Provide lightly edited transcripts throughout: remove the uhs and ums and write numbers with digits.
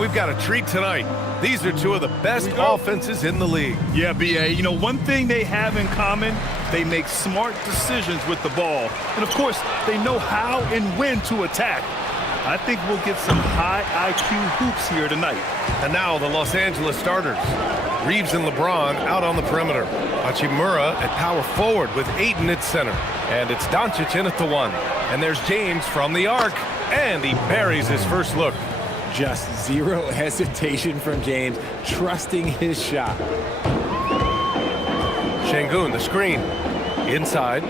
we've got a treat tonight. These are two of the best offenses in the league. Yeah, B.A., you know, one thing they have in common, they make smart decisions with the ball. And, of course, they know how and when to attack. I think we'll get some high IQ hoops here tonight. And now the Los Angeles starters. Reeves and LeBron out on the perimeter. Hachimura at power forward with Ayton at center. And it's Doncic in at the 1. And there's James from the arc. And he buries his first look. Just zero hesitation from James, trusting his shot. Şengün, the screen. Inside.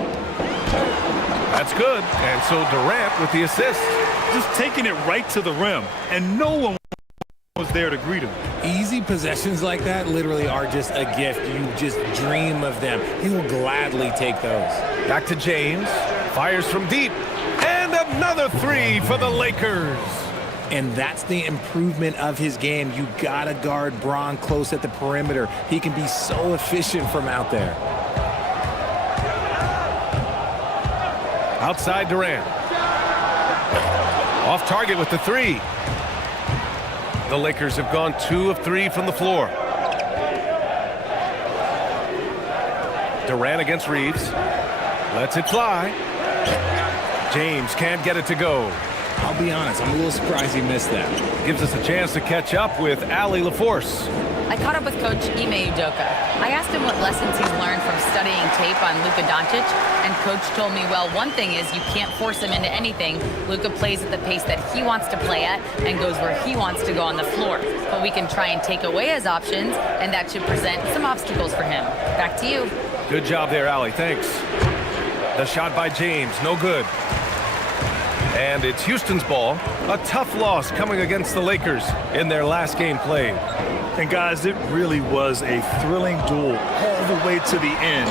That's good. And so Durant with the assist. Just taking it right to the rim, and no one was there to greet him. Easy possessions like that literally are just a gift. You just dream of them. He will gladly take those. Back to James. Fires from deep. And another 3 for the Lakers. And that's the improvement of his game. You gotta guard Bron close at the perimeter. He can be so efficient from out there. Outside Durant. Off target with the 3. The Lakers have gone 2 of 3 from the floor. Durant against Reeves. Lets it fly. James can't get it to go. I'll be honest, I'm a little surprised he missed that. Gives us a chance to catch up with Allie LaForce. I caught up with Coach Ime Udoka. I asked him what lessons he's learned from studying tape on Luka Doncic, and Coach told me, well, one thing is you can't force him into anything. Luka plays at the pace that he wants to play at and goes where he wants to go on the floor. But we can try and take away his options, and that should present some obstacles for him. Back to you. Good job there, Allie. Thanks. The shot by James, no good. And it's Houston's ball. A tough loss coming against the Lakers in their last game played. And, guys, it really was a thrilling duel all the way to the end.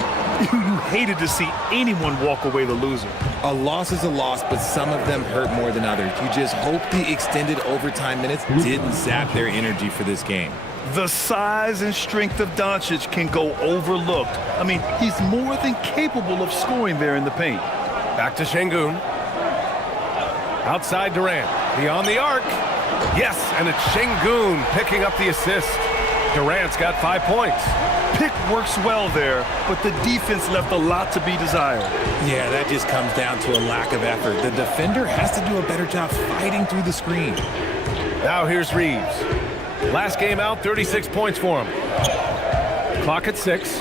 You hated to see anyone walk away the loser. A loss is a loss, but some of them hurt more than others. You just hope the extended overtime minutes didn't sap their energy for this game. The size and strength of Doncic can go overlooked. I mean, he's more than capable of scoring there in the paint. Back to Şengün. Outside Durant, beyond the arc. Yes, and it's Şengün picking up the assist. Durant's got 5 points. Pick works well there, but the defense left a lot to be desired. Yeah, that just comes down to a lack of effort. The defender has to do a better job fighting through the screen. Now here's Reeves. Last game out, 36 points for him. Clock at 6.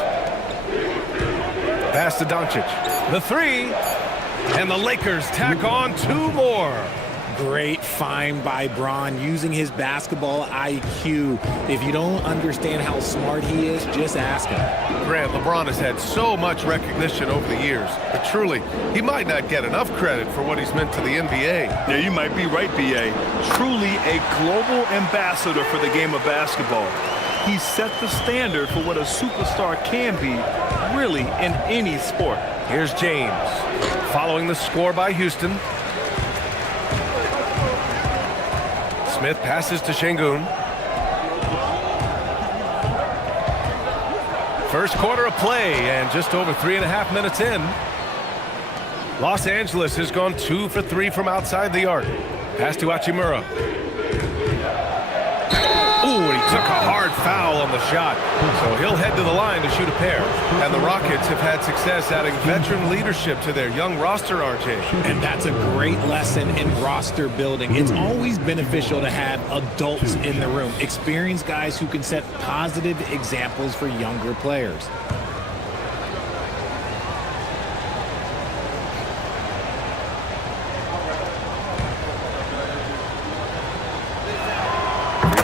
Pass to Doncic. The 3. And the Lakers tack on 2 more. Great find by Bron using his basketball IQ. If you don't understand how smart he is, just ask him. Grant, LeBron has had so much recognition over the years, but truly, he might not get enough credit for what he's meant to the NBA. Yeah, you might be right, B.A. Truly a global ambassador for the game of basketball. He set the standard for what a superstar can be, really, in any sport. Here's James, following the score by Houston. Smith passes to Şengün. First quarter of play, and just over 3.5 minutes in. Los Angeles has gone 2 for 3 from outside the arc. Pass to Hachimura. Ooh, and he took a hard foul on the shot. So he'll head to the line to shoot a pair. And the Rockets have had success adding veteran leadership to their young roster, RJ. And that's a great lesson in roster building. It's always beneficial to have adults in the room, experienced guys who can set positive examples for younger players.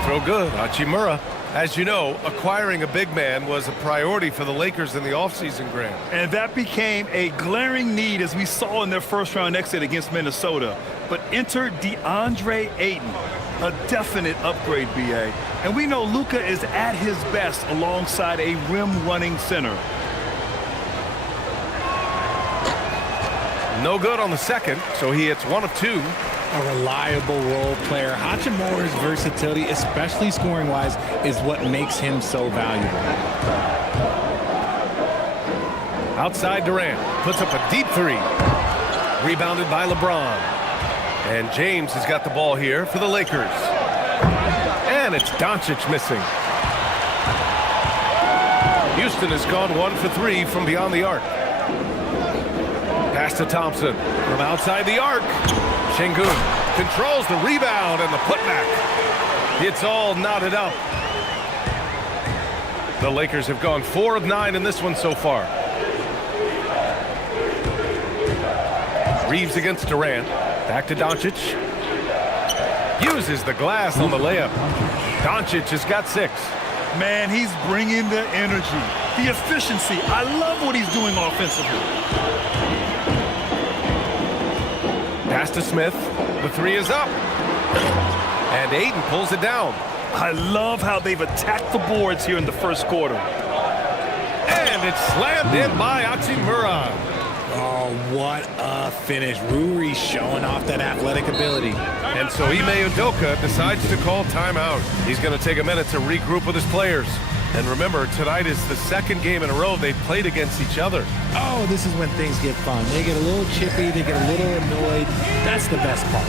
Throw good, Hachimura. As you know, acquiring a big man was a priority for the Lakers in the offseason, Grant. And that became a glaring need as we saw in their first-round exit against Minnesota. But enter DeAndre Ayton, a definite upgrade, B.A. And we know Luka is at his best alongside a rim-running center. No good on the second, so he hits 1 of 2. A reliable role player. Hachimura's versatility, especially scoring-wise, is what makes him so valuable. Outside Durant, puts up a deep 3. Rebounded by LeBron. And James has got the ball here for the Lakers. And it's Doncic missing. Houston has gone 1 for 3 from beyond the arc. Pass to Thompson from outside the arc. Şengün controls the rebound and the putback. It's all knotted up. The Lakers have gone 4 of 9 in this one so far. Reeves against Durant. Back to Doncic. Uses the glass on the layup. Doncic has got 6. Man, he's bringing the energy, the efficiency. I love what he's doing offensively. Pass to Smith. The 3 is up. And Ayton pulls it down. I love how they've attacked the boards here in the first quarter. And it's slammed in by Hachimura. Oh, what a finish. Rui showing off that athletic ability. And so Ime Udoka decides to call timeout. He's going to take a minute to regroup with his players. And remember, tonight is the second game in a row they've played against each other. Oh, this is when things get fun. They get a little chippy, they get a little annoyed. That's the best part.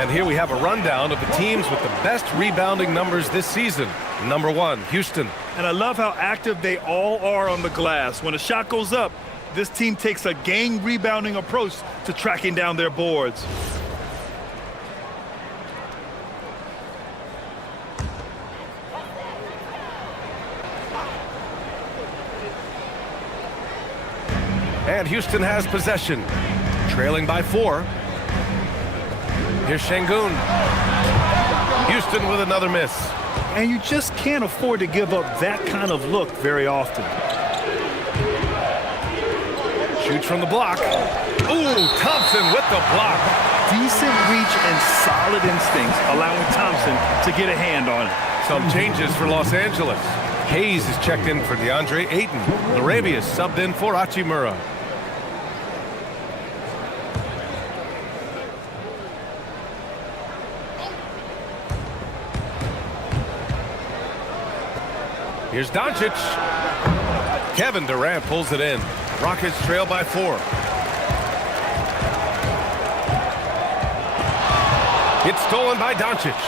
And here we have a rundown of the teams with the best rebounding numbers this season. Number 1, Houston. And I love how active they all are on the glass. When a shot goes up, this team takes a game rebounding approach to tracking down their boards. And Houston has possession, trailing by 4. Here's Şengün. Houston with another miss. And you just can't afford to give up that kind of look very often. Shoots from the block. Ooh, Thompson with the block. Decent reach and solid instincts, allowing Thompson to get a hand on it. Some changes for Los Angeles. Hayes is checked in for DeAndre Ayton. Larabius subbed in for Hachimura. Here's Doncic. Kevin Durant pulls it in. Rockets trail by 4. It's stolen by Doncic.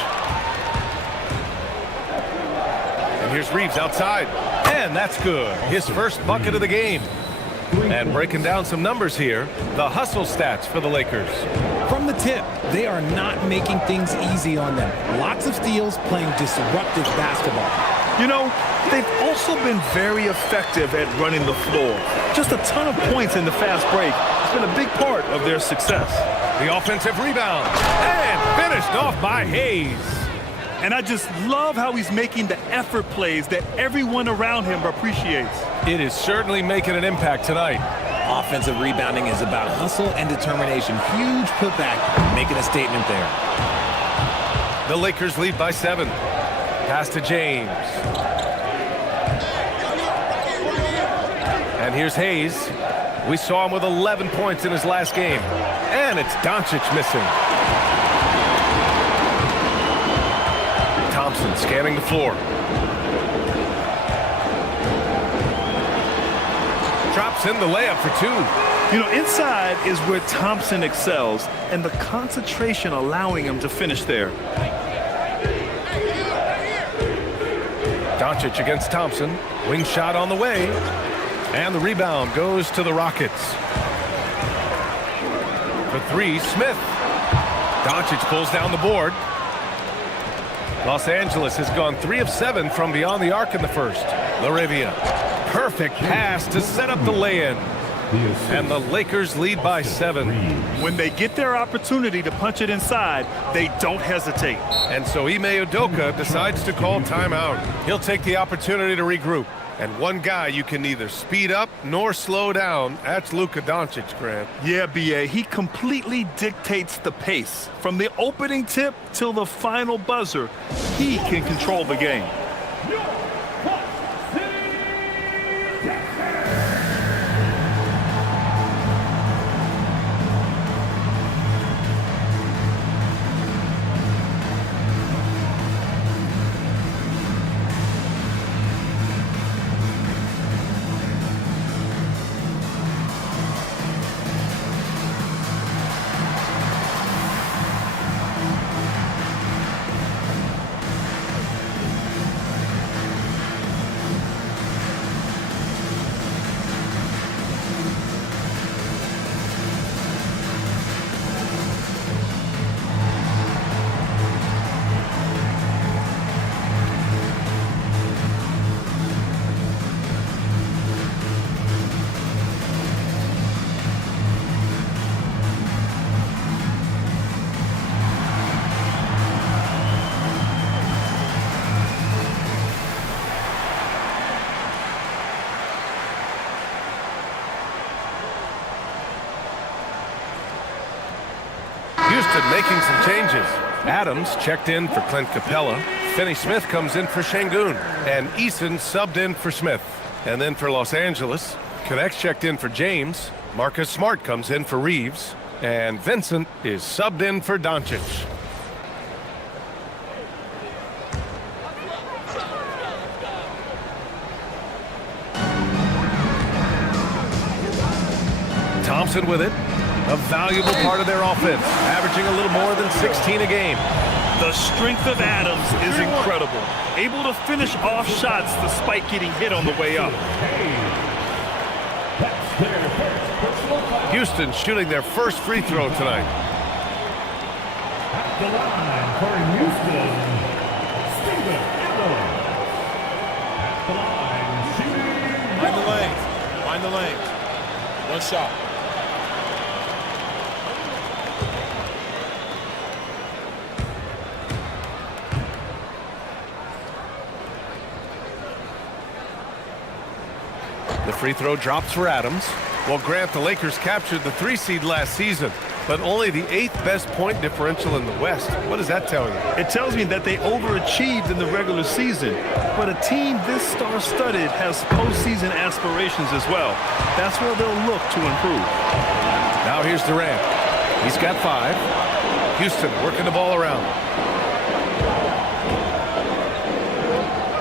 And here's Reeves outside. And that's good. His first bucket of the game. And breaking down some numbers here, the hustle stats for the Lakers. From the tip, they are not making things easy on them. Lots of steals, playing disruptive basketball. You know, they've also been very effective at running the floor. Just a ton of points in the fast break. It's been a big part of their success. The offensive rebound. And finished off by Hayes. And I just love how he's making the effort plays that everyone around him appreciates. It is certainly making an impact tonight. Offensive rebounding is about hustle and determination. Huge putback, making a statement there. The Lakers lead by 7. Pass to James. And here's Hayes. We saw him with 11 points in his last game. And it's Doncic missing. Thompson scanning the floor. Drops in the layup for 2. You know, inside is where Thompson excels, and the concentration allowing him to finish there. Doncic against Thompson. Wing shot on the way. And the rebound goes to the Rockets. For three, Smith. Doncic pulls down the board. Los Angeles has gone 3 of 7 from beyond the arc in the first. Laravia. Perfect pass to set up the lay-in. And the Lakers lead by 7. When they get their opportunity to punch it inside, they don't hesitate. And so Ime Udoka decides to call timeout. He'll take the opportunity to regroup. And one guy you can neither speed up nor slow down, that's Luka Doncic, Grant. Yeah, B.A., he completely dictates the pace. From the opening tip till the final buzzer, he can control the game. Houston making some changes. Adams checked in for Clint Capella. Finney Smith comes in for Şengün. And Eason subbed in for Smith. And then for Los Angeles, Connects checked in for James. Marcus Smart comes in for Reeves. And Vincent is subbed in for Doncic. Thompson with it. A valuable part of their offense, averaging a little more than 16 a game. The strength of Adams is incredible. Able to finish off shots despite getting hit on the way up. Houston shooting their first free throw tonight. At the line for Houston, Steven Adams. At the line, shooting. Find the lanes. Find the lanes. One shot. The free throw drops for Adams. Well, Grant, the Lakers captured the 3 seed last season, but only the 8th best point differential in the West. What does that tell you? It tells me that they overachieved in the regular season, but a team this star-studded has postseason aspirations as well. That's where they'll look to improve. Now here's Durant. He's got 5. Houston working the ball around.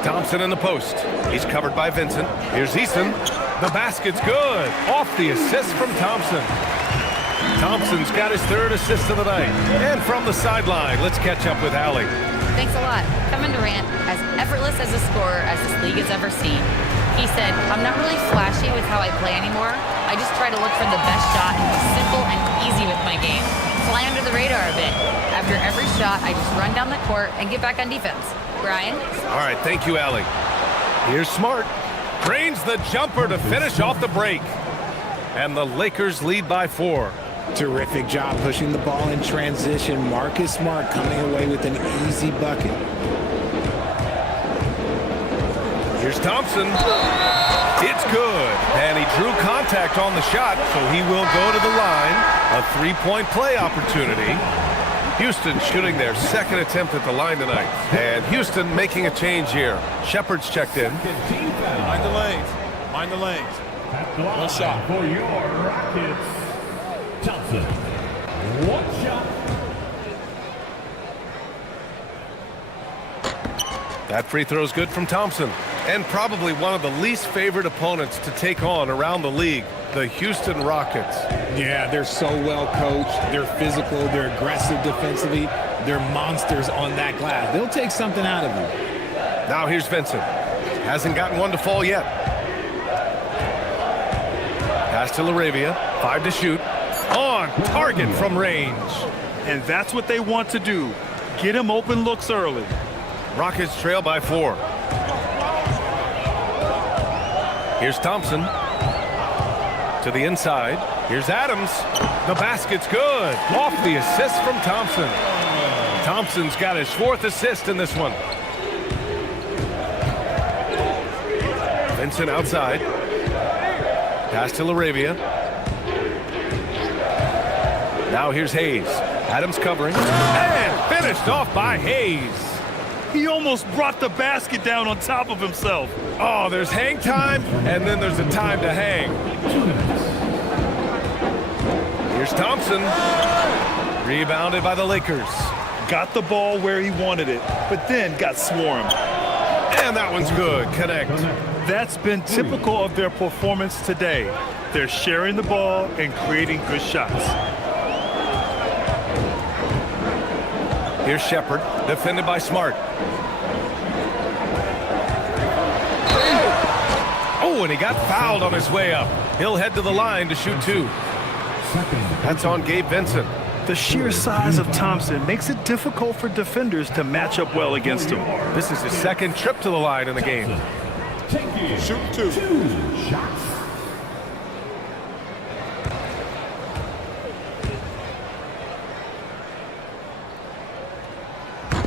Thompson in the post. He's covered by Vincent. Here's Eason. The basket's good. Off the assist from Thompson. Thompson's got his 3rd assist of the night. And from the sideline, let's catch up with Allie. Thanks a lot. Kevin Durant, as effortless as a scorer as this league has ever seen. He said, I'm not really flashy with how I play anymore. I just try to look for the best shot and be simple and easy with my game. Fly under the radar a bit. After every shot, I just run down the court and get back on defense. Brian? All right, thank you, Allie. Here's Smart. Drains the jumper to finish off the break. And the Lakers lead by 4. Terrific job pushing the ball in transition. Marcus Smart coming away with an easy bucket. Here's Thompson. It's good. And he drew contact on the shot, so he will go to the line. A 3-point play opportunity. Houston shooting their 2nd attempt at the line tonight. And Houston making a change here. Shepard's checked in. Mind the lanes. Mind the lanes. At the line One shot. for your Rockets, Thompson. One shot. That free throw is good from Thompson. And probably one of the least favorite opponents to take on around the league, the Houston Rockets. Yeah, they're so well coached. They're physical. They're aggressive defensively. They're monsters on that glass. They'll take something out of you. Now here's Vincent. Hasn't gotten one to fall yet. Pass to LaRavia. 5 to shoot. On target from range. And that's what they want to do. Get him open looks early. Rockets trail by 4. Here's Thompson. To the inside. Here's Adams. The basket's good. Off the assist from Thompson. Thompson's got his 4th assist in this one. Vincent outside. Pass to LaRavia. Now here's Hayes. Adams covering. And finished off by Hayes. He almost brought the basket down on top of himself. Oh, there's hang time, and then there's a time to hang. 2 minutes. Here's Thompson. Rebounded by the Lakers. Got the ball where he wanted it, but then got swarmed. And that one's good. Connect. That's been typical of their performance today. They're sharing the ball and creating good shots. Here's Shepard, defended by Smart. Oh, and he got fouled on his way up. He'll head to the line to shoot 2. That's on Gabe Vincent. The sheer size of Thompson makes it difficult for defenders to match up well against him. This is his 2nd trip to the line in the game. Shoot 2. 2 shots.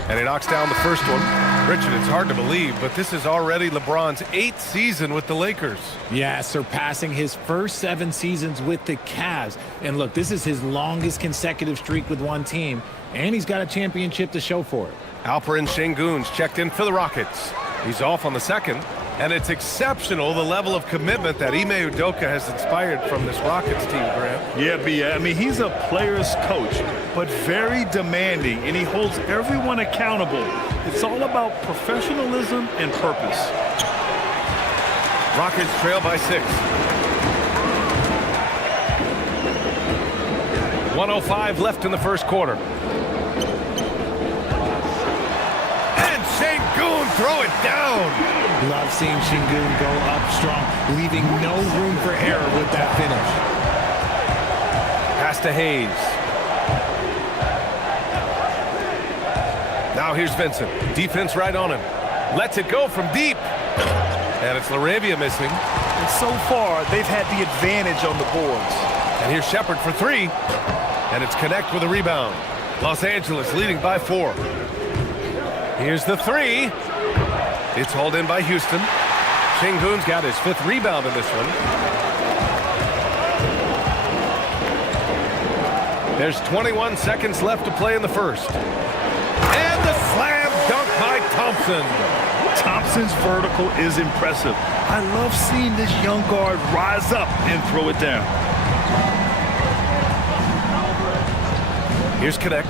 And he knocks down the first one. Richard, it's hard to believe, but this is already LeBron's 8th season with the Lakers. Yeah, surpassing his first 7 seasons with the Cavs. And look, this is his longest consecutive streak with one team, and he's got a championship to show for it. Alperen Şengün's checked in for the Rockets. He's off on the 2nd, and it's exceptional the level of commitment that Ime Udoka has inspired from this Rockets team, Grant. Yeah, B.A. I mean, he's a player's coach, but very demanding, and he holds everyone accountable. It's all about professionalism and purpose. Rockets trail by 6. 1:05 left in the first quarter. And Şengün throw it down. Love seeing Şengün go up strong, leaving no room for error with that finish. Pass to Hayes. Now here's Vincent. Defense right on him. Lets it go from deep. And it's LaRavia missing. And so far, they've had the advantage on the boards. And here's Shepard for 3. And it's Connect with a rebound. Los Angeles leading by 4. Here's the 3. It's hauled in by Houston. Şengün's got his 5th rebound in this one. There's 21 seconds left to play in the first. And the slam dunk by Thompson. Thompson's vertical is impressive. I love seeing this young guard rise up and throw it down. Here's Connect,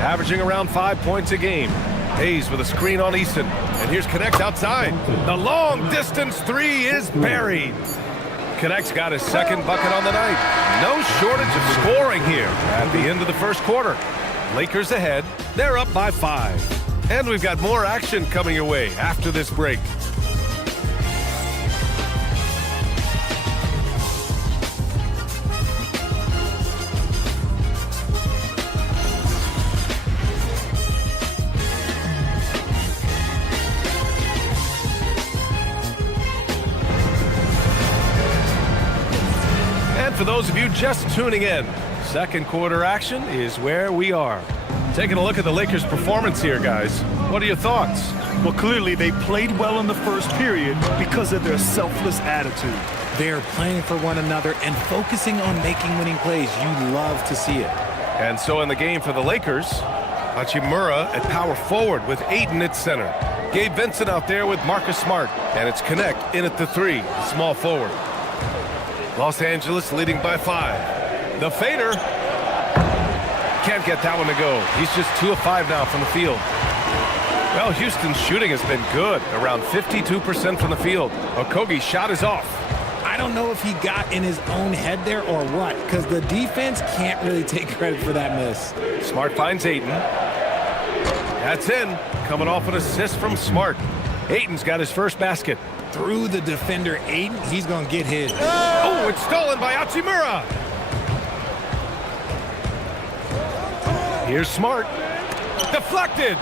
averaging around 5 points a game. Hayes with a screen on Easton. And here's Connect outside. The long distance 3 is buried. Connect's got his 2nd bucket on the night. No shortage of scoring here at the end of the first quarter. Lakers ahead. They're up by 5. And we've got more action coming your way after this break. For those of you just tuning in, second quarter action is where we are. Taking a look at the Lakers' performance here, guys. What are your thoughts? Well, clearly they played well in the first period because of their selfless attitude. They're playing for one another and focusing on making winning plays. You love to see it. And so in the game for the Lakers, Hachimura at power forward with Ayton at center. Gabe Vincent out there with Marcus Smart. And it's Connect in at the 3, small forward. Los Angeles leading by 5. The fader. Can't get that one to go. He's just 2 of 5 now from the field. Well, Houston's shooting has been good, around 52% from the field. Okogie's shot is off. I don't know if he got in his own head there or what, because the defense can't really take credit for that miss. Smart finds Ayton. That's in, coming off an assist from Smart. Ayton's got his first basket. Through the defender, Ayton, he's going to get his. Oh, it's stolen by Hachimura. Here's Smart. Deflected.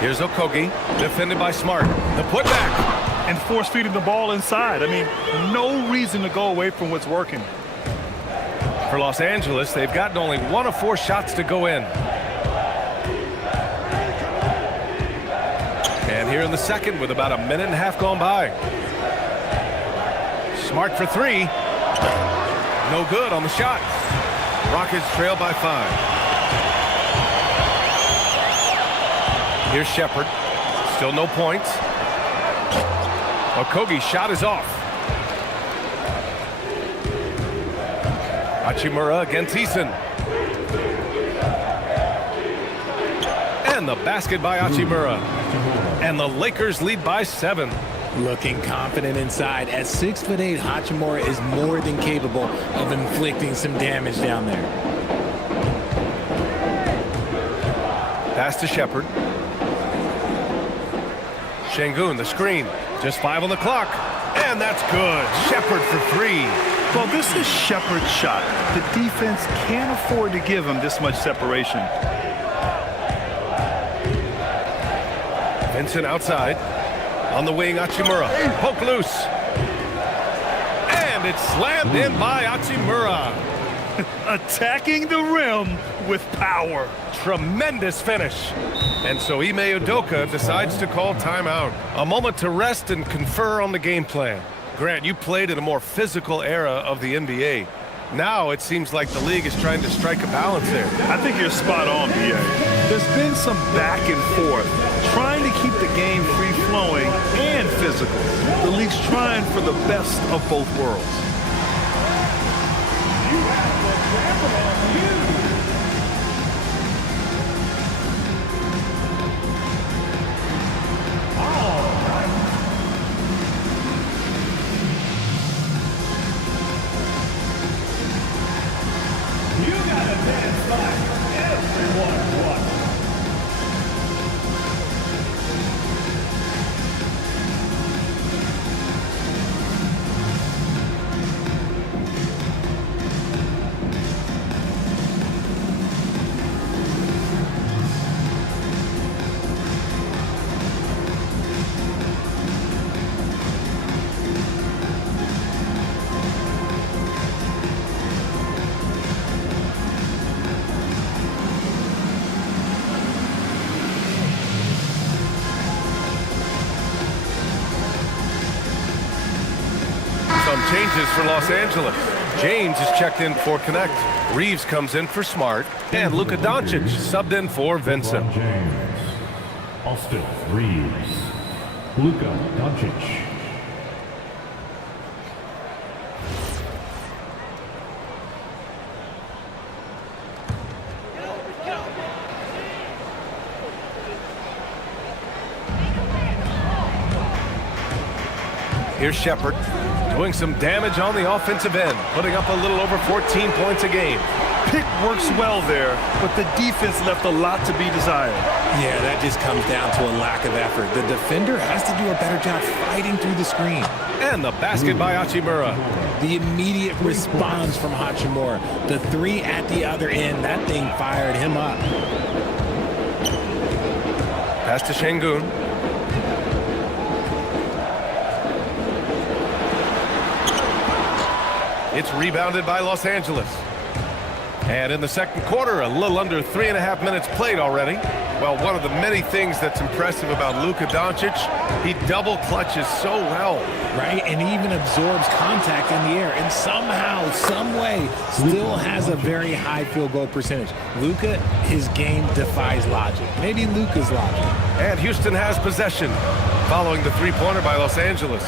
Here's Okogie, defended by Smart. The putback. And force feeding the ball inside. I mean, no reason to go away from what's working. For Los Angeles, they've gotten only 1 of 4 shots to go in. And here in the second with about a minute and a half gone by. Smart for 3. No good on the shot. Rockets trail by 5. Here's Shepherd. Still no points. Okogie's shot is off. Hachimura against Eason. And the basket by Hachimura. And the Lakers lead by 7. Looking confident inside. At 6'8", Hachimura is more than capable of inflicting some damage down there. Pass to Shepherd. Şengün, the screen. Just 5 on the clock. And that's good. Shepherd for 3. Well, this is Shepherd's shot. The defense can't afford to give him this much separation. Vincent outside. On the wing, Hachimura. Poke loose. And it's slammed in by Hachimura. Attacking the rim with power. Tremendous finish. And so Ime Udoka decides to call timeout. A moment to rest and confer on the game plan. Grant, you played in a more physical era of the NBA. Now it seems like the league is trying to strike a balance there. I think you're spot on, BA. There's been some back and forth, trying to keep the game free-flowing and physical. The league's trying for the best of both worlds. You have the camera on you. All right. You gotta dance like everyone wants. Some changes for Los Angeles. James is checked in for Connect. Reeves comes in for Smart. And Luka Doncic subbed in for Vincent. LeBron James, Austin Reeves, Luka Doncic. Here's Shepherd doing some damage on the offensive end, putting up a little over 14 points a game. Pick works well there, but the defense left a lot to be desired. Yeah, that just comes down to a lack of effort. The defender has to do a better job fighting through the screen. And the basket by Hachimura. The immediate response from Hachimura. The 3 at the other end, that thing fired him up. Pass to Şengün. It's rebounded by Los Angeles. And in the second quarter, a little under 3.5 minutes played already. Well, one of the many things that's impressive about Luka Doncic, he double clutches so well. Right, and even absorbs contact in the air, and somehow, some way, still has a very high field goal percentage. Luka, his game defies logic. Maybe Luka's logic. And Houston has possession, following the three-pointer by Los Angeles.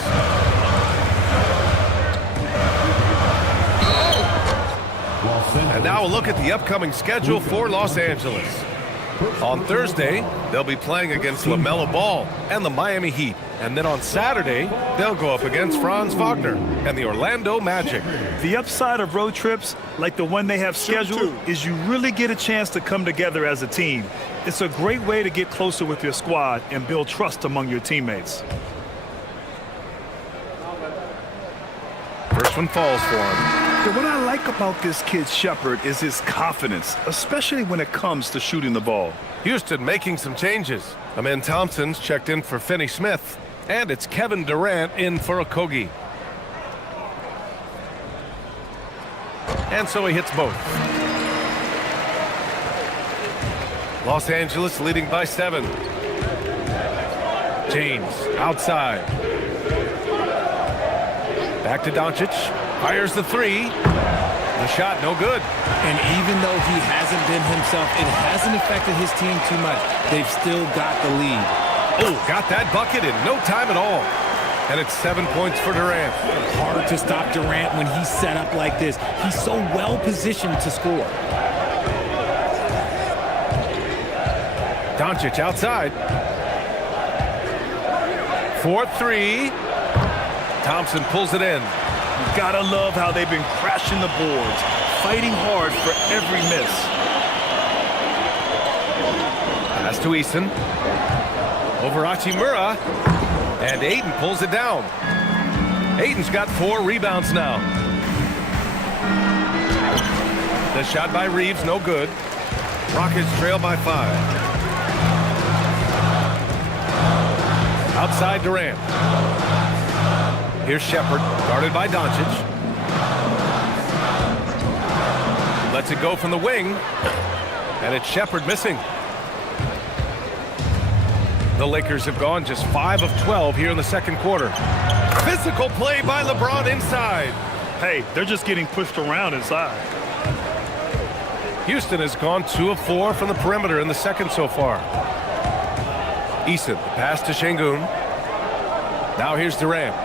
And now a look at the upcoming schedule for Los Angeles. On Thursday, they'll be playing against LaMelo Ball and the Miami Heat. And then on Saturday, they'll go up against Franz Wagner and the Orlando Magic. The upside of road trips, like the one they have scheduled, is you really get a chance to come together as a team. It's a great way to get closer with your squad and build trust among your teammates. First one falls for him. What I like about this kid Shepard is his confidence, especially when it comes to shooting the ball. Houston making some changes. Amen Thompson's checked in for Finney Smith, and it's Kevin Durant in for Okogie. And so he hits both. Los Angeles leading by 7. James outside. Back to Doncic. Fires the 3. The shot no good. And even though he hasn't been himself, it hasn't affected his team too much. They've still got the lead. Oh, got that bucket in no time at all. And it's 7 points for Durant. Hard to stop Durant when he's set up like this. He's so well positioned to score. Doncic outside. 4-3. Thompson pulls it in. You gotta love how they've been crashing the boards, fighting hard for every miss. Pass to Eason. Over Hachimura. And Ayton pulls it down. Ayton's got 4 rebounds now. The shot by Reeves, no good. Rockets trail by 5. Outside Durant. Here's Shepard, guarded by Doncic. Lets it go from the wing. And it's Shepard missing. The Lakers have gone just 5 of 12 here in the second quarter. Physical play by LeBron inside. Hey, they're just getting pushed around inside. Houston has gone 2 of 4 from the perimeter in the second so far. Eason, pass to Şengün. Now here's Durant.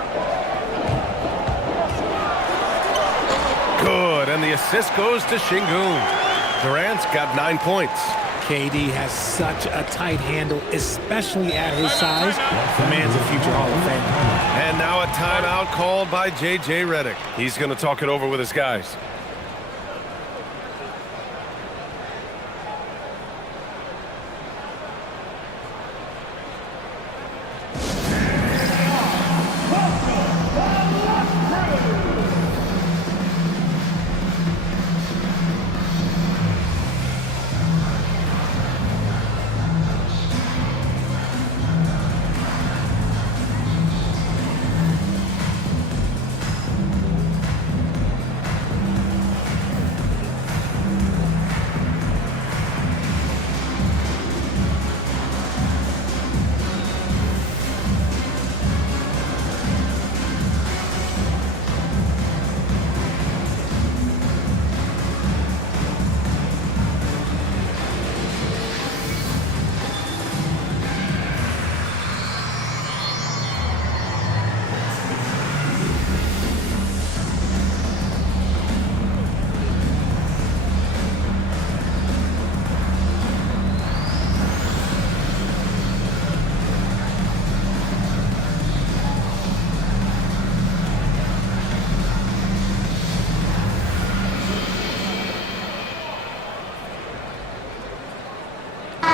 Good, and the assist goes to Şengün. Durant's got 9 points. KD has such a tight handle, especially at his size. The man's a future Hall of Famer. And now a timeout called by J.J. Redick. He's going to talk it over with his guys.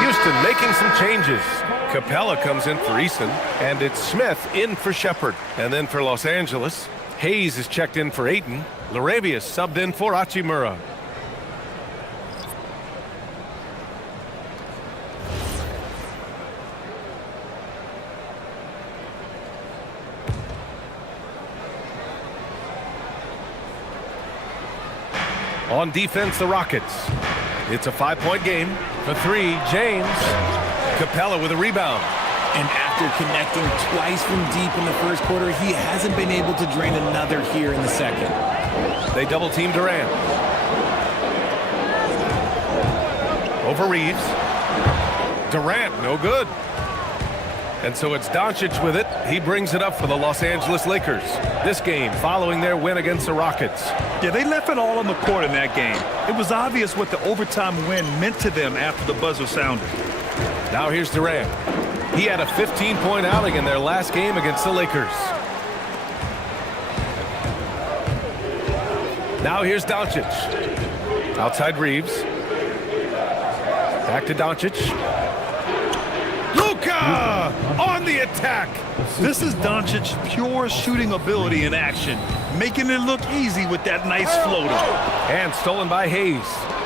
Houston making some changes. Capella comes in for Eason, and it's Smith in for Shepard. And then for Los Angeles, Hayes is checked in for Ayton. Larabius subbed in for Hachimura. On defense, the Rockets. It's a 5-point game. For 3, James. Capella with a rebound. And after connecting twice from deep in the first quarter, he hasn't been able to drain another here in the second. They double-team Durant. Over Reeves. Durant, no good. And so it's Doncic with it. He brings it up for the Los Angeles Lakers. This game following their win against the Rockets. Yeah, they left it all on the court in that game. It was obvious what the overtime win meant to them after the buzzer sounded. Now here's Durant. He had a 15-point outing in their last game against the Lakers. Now here's Doncic. Outside Reeves. Back to Doncic. Luka on the attack. This is Doncic's pure shooting ability in action, making it look easy with that nice floater. And stolen by Hayes.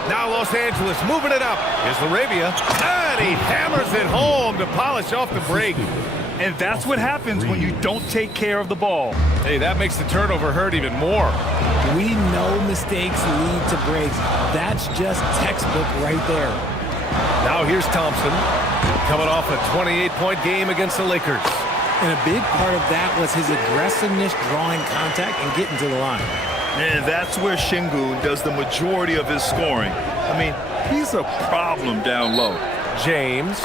Now Los Angeles moving it up. Here's Laravia. And he hammers it home to polish off the break. And that's what happens when you don't take care of the ball. Hey, that makes the turnover hurt even more. We know mistakes lead to breaks. That's just textbook right there. Now here's Thompson, coming off a 28-point game against the Lakers. And a big part of that was his aggressiveness, drawing contact and getting to the line. And that's where Şengün does the majority of his scoring. I mean, he's a problem down low. James,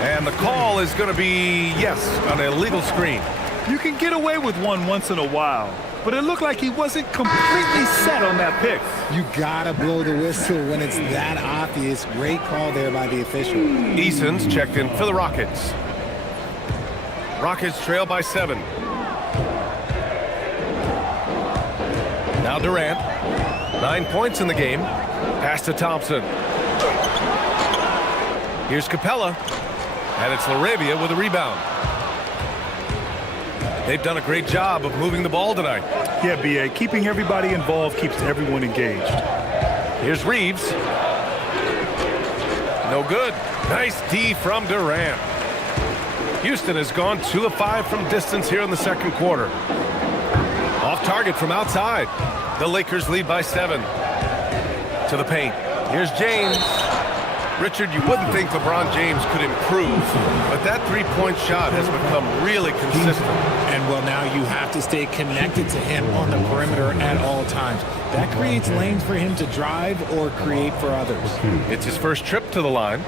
and the call is going to be, yes, an illegal screen. You can get away with one once in a while, but it looked like he wasn't completely set on that pick. You gotta blow the whistle when it's that obvious. Great call there by the official. Eason's checked in for the Rockets. Rockets trail by 7. Now Durant. 9 points in the game. Pass to Thompson. Here's Capella. And it's Laravia with a rebound. They've done a great job of moving the ball tonight. Yeah, B.A., keeping everybody involved keeps everyone engaged. Here's Reeves. No good. Nice D from Durant. Houston has gone 2 of 5 from distance here in the second quarter. Off target from outside. The Lakers lead by 7. To the paint. Here's James. Richard, you wouldn't think LeBron James could improve, but that three-point shot has become really consistent. And, well, now you have to stay connected to him on the perimeter at all times. That creates lanes for him to drive or create for others. It's his first trip to the line.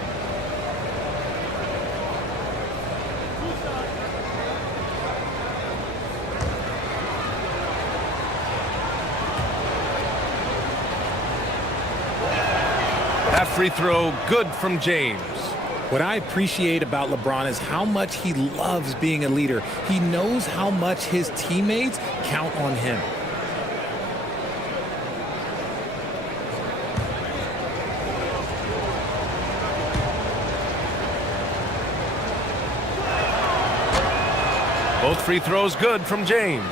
That free throw good from James. What I appreciate about LeBron is how much he loves being a leader. He knows how much his teammates count on him. Both free throws good from James.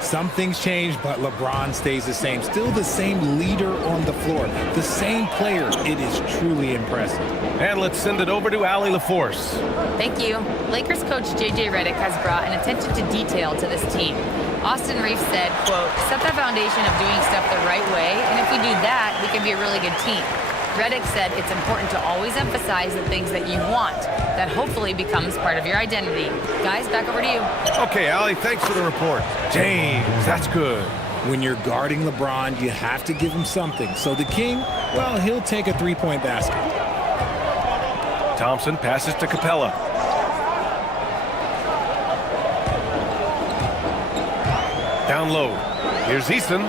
Some things change, but LeBron stays the same. Still the same leader on the floor. The same player. It is truly impressive. And let's send it over to Allie LaForce. Thank you. Lakers coach J.J. Redick has brought an attention to detail to this team. Austin Reeves said, quote, set the foundation of doing stuff the right way, and if we do that, we can be a really good team. Redick said it's important to always emphasize the things that you want. That hopefully becomes part of your identity. Guys, back over to you. Okay, Allie, thanks for the report. James, that's good. When you're guarding LeBron, you have to give him something. So the King, well, he'll take a three-point basket. Thompson passes to Capella. Down low. Here's Eason.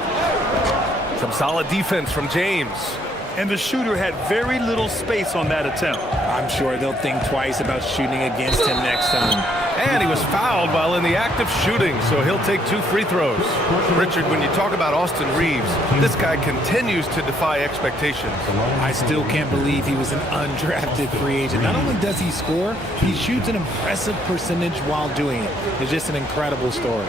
Some solid defense from James. And the shooter had very little space on that attempt. I'm sure they'll think twice about shooting against him next time. And he was fouled while in the act of shooting, so he'll take 2 free throws. Richard, when you talk about Austin Reeves, this guy continues to defy expectations. I still can't believe he was an undrafted free agent. Not only does he score, he shoots an impressive percentage while doing it. It's just an incredible story.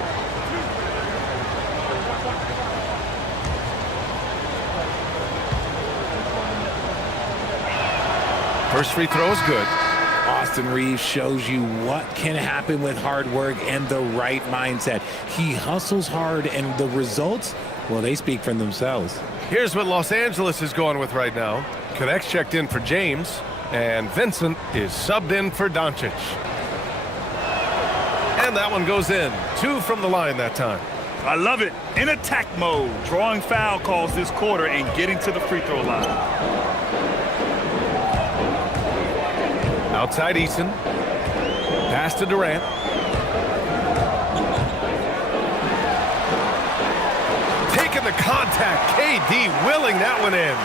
First free throw is good. Austin Reeves shows you what can happen with hard work and the right mindset. He hustles hard, and the results, well, they speak for themselves. Here's what Los Angeles is going with right now. Connect's checked in for James, and Vincent is subbed in for Doncic. And that one goes in. 2 from the line that time. I love it. In attack mode, drawing foul calls this quarter and getting to the free throw line. Outside Eason. Pass to Durant. Taking the contact. KD willing that one in.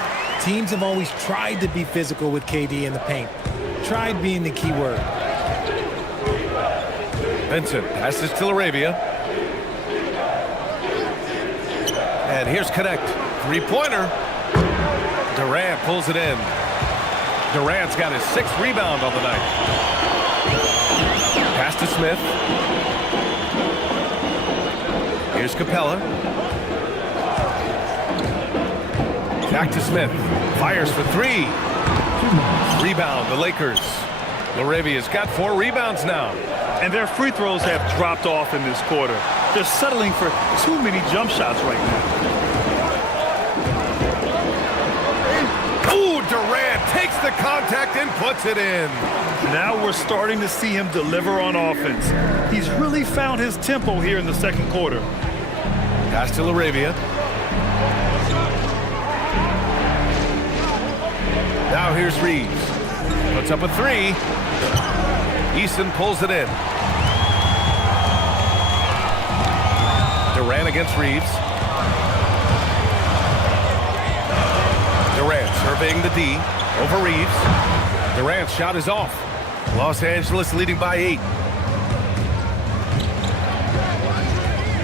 Teams have always tried to be physical with KD in the paint. Tried being the key word. Vincent passes to Laravia. And here's Connect. Three-pointer. Durant pulls it in. Durant's got his 6th rebound on the night. Pass to Smith. Here's Capella. Back to Smith. Fires for 3. Rebound, the Lakers. Laravia's got 4 rebounds now. And their free throws have dropped off in this quarter. They're settling for too many jump shots right now. Ooh, Durant takes the contact and puts it in. Now we're starting to see him deliver on offense. He's really found his tempo here in the second quarter. Pass to Laravia. Now here's Reeves. Puts up a 3. Eason pulls it in. Durant against Reeves. Durant surveying the D over Reeves. Durant's shot is off. Los Angeles leading by 8.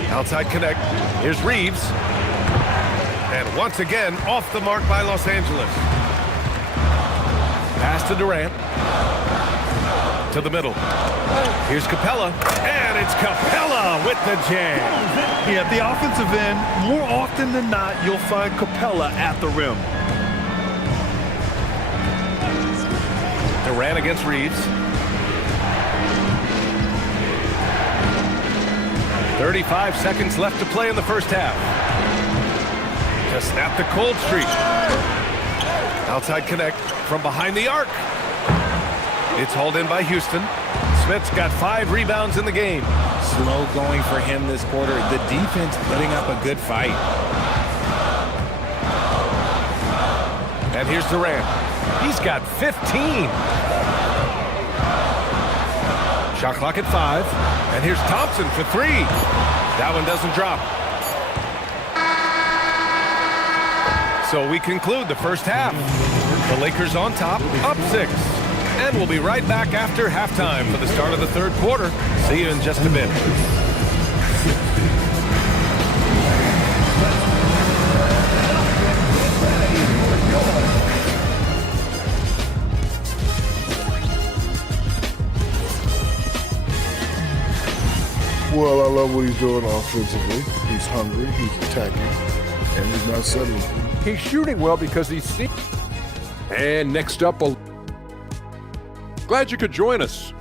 Outside Connect. Here's Reeves. And once again, off the mark by Los Angeles. Pass to Durant. To the middle. Here's Capella. And it's Capella with the jam. Yeah, at the offensive end, more often than not, you'll find Capella at the rim. Durant against Reeves. 35 seconds left to play in the first half. To snap the cold streak. Outside Connect from behind the arc. It's hauled in by Houston. Smith's got 5 rebounds in the game. Slow going for him this quarter. The defense putting up a good fight. And here's Durant. He's got 15. Shot clock at 5. And here's Thompson for 3. That one doesn't drop. So we conclude the first half. The Lakers on top, up 6. And we'll be right back after halftime for the start of the third quarter. See you in just a bit. Well, I love what he's doing offensively. He's hungry, he's attacking, and he's not settling. He's shooting well because he's seen. And next up, glad you could join us.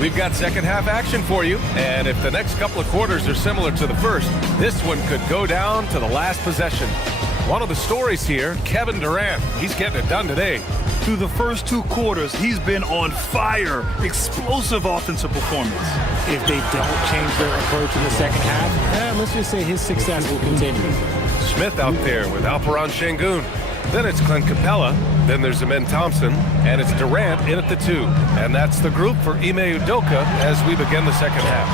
We've got second half action for you, and if the next couple of quarters are similar to the first, this one could go down to the last possession. One of the stories here, Kevin Durant. He's getting it done today. Through the first 2 quarters, he's been on fire. Explosive offensive performance. If they don't change their approach in the second half, let's just say his success will continue. Smith out there with Alperon Şengün. Then it's Clint Capella. Then there's Amen Thompson. And it's Durant in at the 2. And that's the group for Ime Udoka as we begin the second half.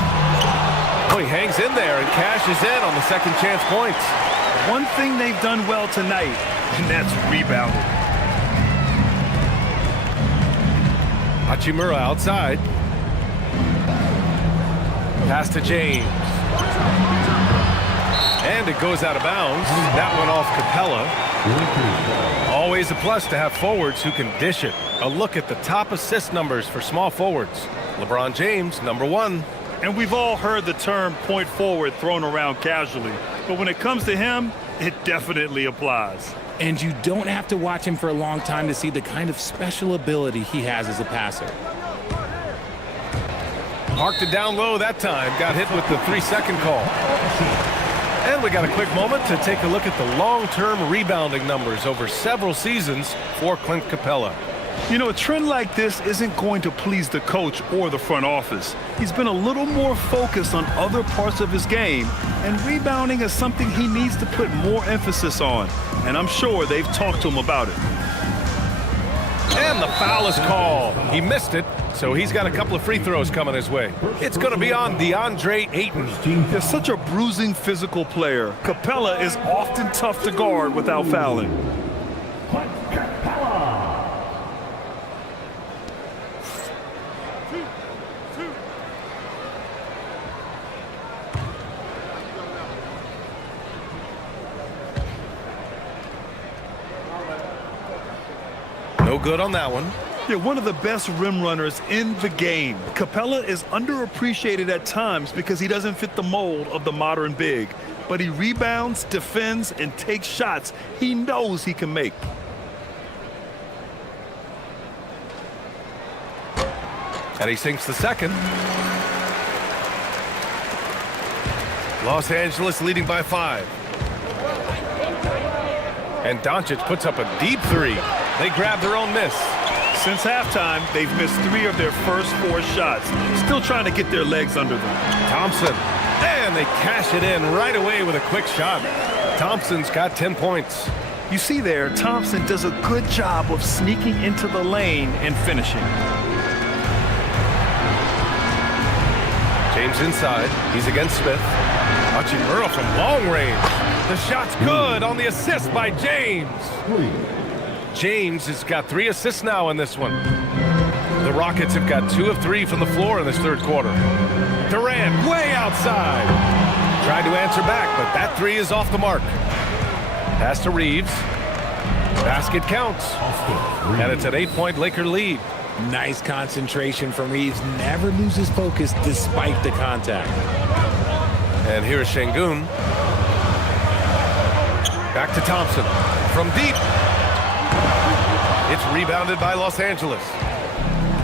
Oh, he hangs in there and cashes in on the second chance points. One thing they've done well tonight, and that's rebounding. Hachimura outside. Pass to James. And it goes out of bounds. That one off Capella. Always a plus to have forwards who can dish it. A look at the top assist numbers for small forwards. LeBron James, number 1. And we've all heard the term point forward thrown around casually. But when it comes to him, it definitely applies. And you don't have to watch him for a long time to see the kind of special ability he has as a passer. Marked it down low that time. Got hit with the 3-second call. And we got a quick moment to take a look at the long-term rebounding numbers over several seasons for Clint Capella. You know, a trend like this isn't going to please the coach or the front office. He's been a little more focused on other parts of his game, and rebounding is something he needs to put more emphasis on. And I'm sure they've talked to him about it. And the foul is called. He missed it, so he's got a couple of free throws coming his way. It's going to be on DeAndre Ayton. He's such a bruising physical player. Capella is often tough to guard without fouling. No good on that one. Yeah, one of the best rim runners in the game. Capella is underappreciated at times because he doesn't fit the mold of the modern big. But he rebounds, defends, and takes shots he knows he can make. And he sinks the second. Los Angeles leading by 5. And Doncic puts up a deep three. They grab their own miss. Since halftime, they've missed 3 of their first 4 shots. Still trying to get their legs under them. Thompson. And they cash it in right away with a quick shot. Thompson's got 10 points. You see there, Thompson does a good job of sneaking into the lane and finishing. James inside. He's against Smith. Hachimura from long range. The shot's good on the assist by James. James has got 3 assists now in this one. The Rockets have got 2 of 3 from the floor in this third quarter. Durant way outside. Tried to answer back, but that 3 is off the mark. Pass to Reeves. Basket counts. And it's an 8-point Laker lead. Nice concentration from Reeves. Never loses focus despite the contact. And here's Şengün. Back to Thompson. From deep. It's rebounded by Los Angeles.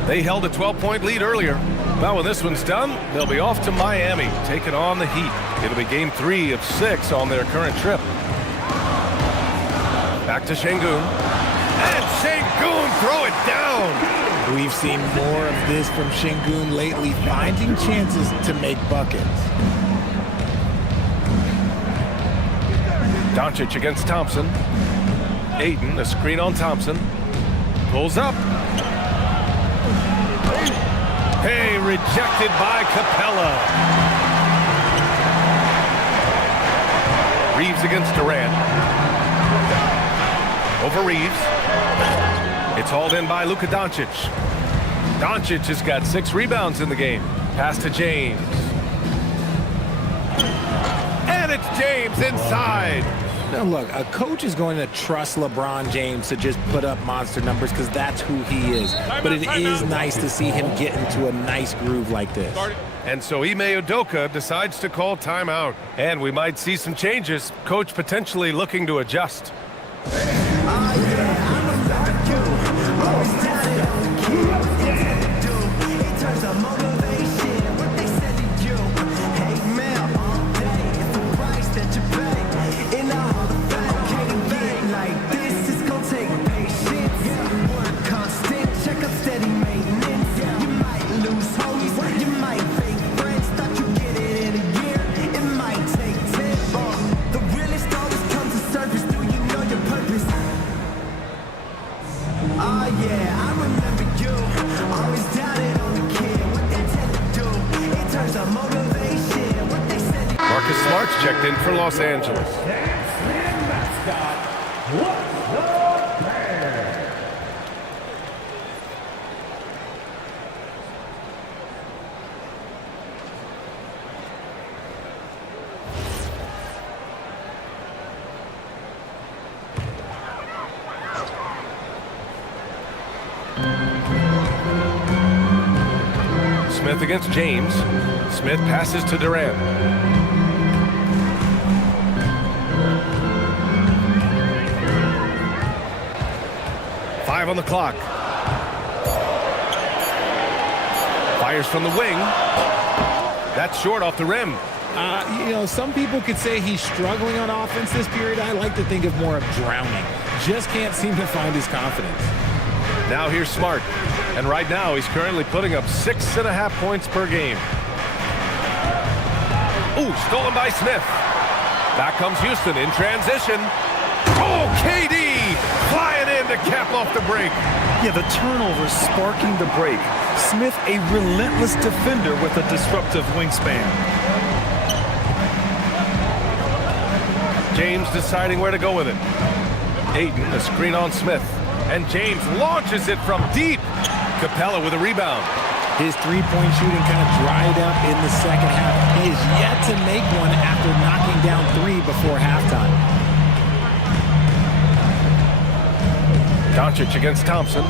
They held a 12-point lead earlier. Well, when this one's done, they'll be off to Miami, taking on the Heat. It'll be game 3 of 6 on their current trip. Back to Şengün. And Şengün throw it down. We've seen more of this from Şengün lately, finding chances to make buckets. Doncic against Thompson. Ayton, a screen on Thompson. Pulls up. Hey, rejected by Capella. Reeves against Durant. Over Reeves. It's hauled in by Luka Doncic. Doncic has got 6 rebounds in the game. Pass to James. And it's James inside. Now look, a coach is going to trust LeBron James to just put up monster numbers because that's who he is. But it is nice to see him get into a nice groove like this. And so Ime Udoka decides to call timeout. And we might see some changes. Coach potentially looking to adjust. Checked in for Los Angeles. Smith against James. Smith passes to Durant. On the clock. Fires from the wing. That's short off the rim. You know, some people could say he's struggling on offense this period. I like to think of more of drowning. Just can't seem to find his confidence. Now here's Smart. And right now he's currently putting up 6.5 points per game. Ooh, stolen by Smith. Back comes Houston in transition. Oh, KD flying in to cap off the break. Yeah, the turnover sparking the break. Smith, a relentless defender with a disruptive wingspan. James deciding where to go with it. Ayton, a screen on Smith. And James launches it from deep. Capella with a rebound. His three-point shooting kind of dried up in the second half. He is yet to make one after knocking down 3 before halftime. Doncic against Thompson.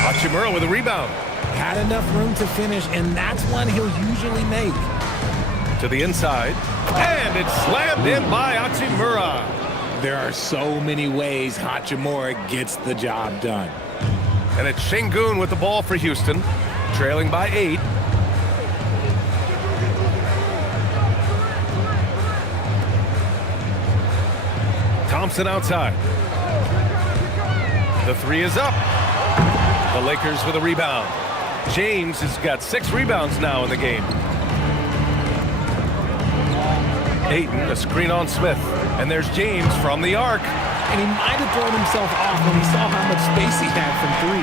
Hachimura with a rebound. Had enough room to finish, and that's one he'll usually make. To the inside. And it's slammed in by Hachimura. There are so many ways Hachimura gets the job done. And it's Şengün with the ball for Houston. Trailing by 8. Thompson outside. The 3 is up. The Lakers with a rebound. James has got 6 rebounds now in the game. Ayton, a screen on Smith. And there's James from the arc. And he might have thrown himself off when he saw how much space he had from 3.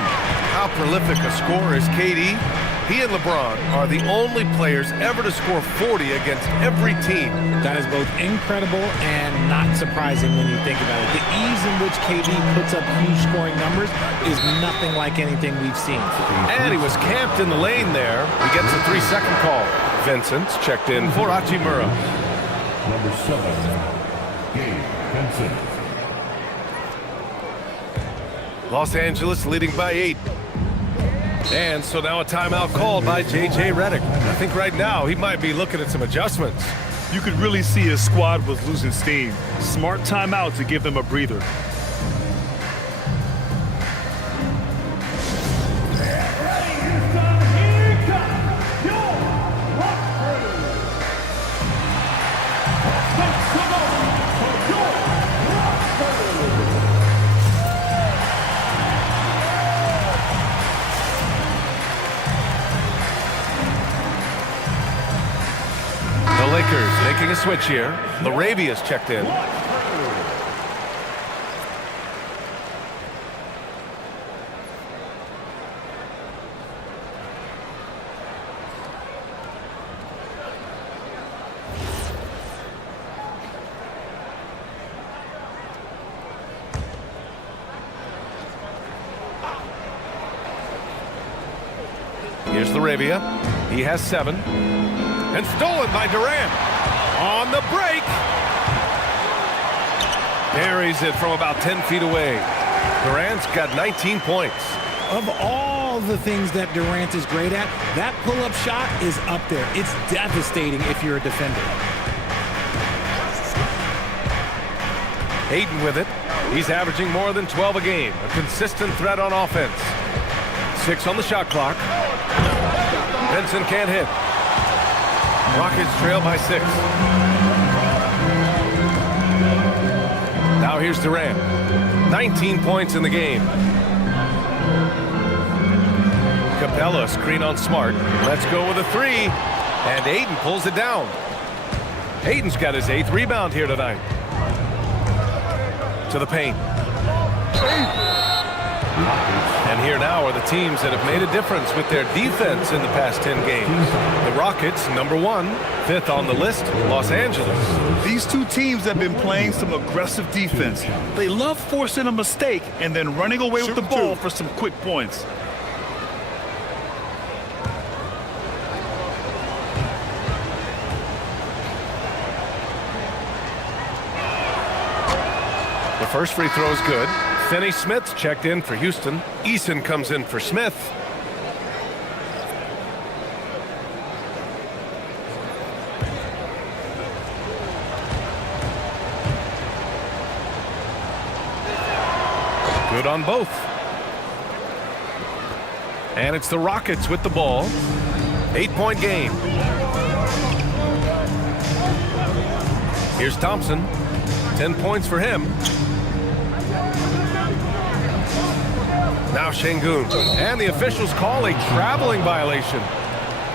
How prolific a scorer is KD? He and LeBron are the only players ever to score 40 against every team. That is both incredible and not surprising when you think about it. The ease in which KD puts up huge scoring numbers is nothing like anything we've seen. And he was camped in the lane there. He gets a 3-second call. Vincent's checked in for Hachimura. Number 7, Gabe Vincent. Los Angeles leading by 8. And so now a timeout called by J.J. Redick. I think right now he might be looking at some adjustments. You could really see his squad was losing steam. Smart timeout to give them a breather. Lakers making a switch here. Laravia's checked in. Here's Laravia. He has 7. And stolen by Durant. On the break. Buries it from about 10 feet away. Durant's got 19 points. Of all the things that Durant is great at, that pull-up shot is up there. It's devastating if you're a defender. Ayton with it. He's averaging more than 12 a game. A consistent threat on offense. 6 on the shot clock. Benson can't hit. Rockets trail by 6. Now here's Durant. 19 points in the game. Capella, screen on Smart. Let's go with a 3. And Ayton pulls it down. Ayton's got his 8th rebound here tonight. To the paint. And here now are the teams that have made a difference with their defense in the past 10 games. The Rockets, number 1, 5th on the list, Los Angeles. These two teams have been playing some aggressive defense. They love forcing a mistake and then running away with the ball for some quick points. The first free throw is good. Finney Smith's checked in for Houston. Eason comes in for Smith. Good on both. And it's the Rockets with the ball. 8-point game. Here's Thompson. 10 points for him. Now Şengün. And the officials call a traveling violation.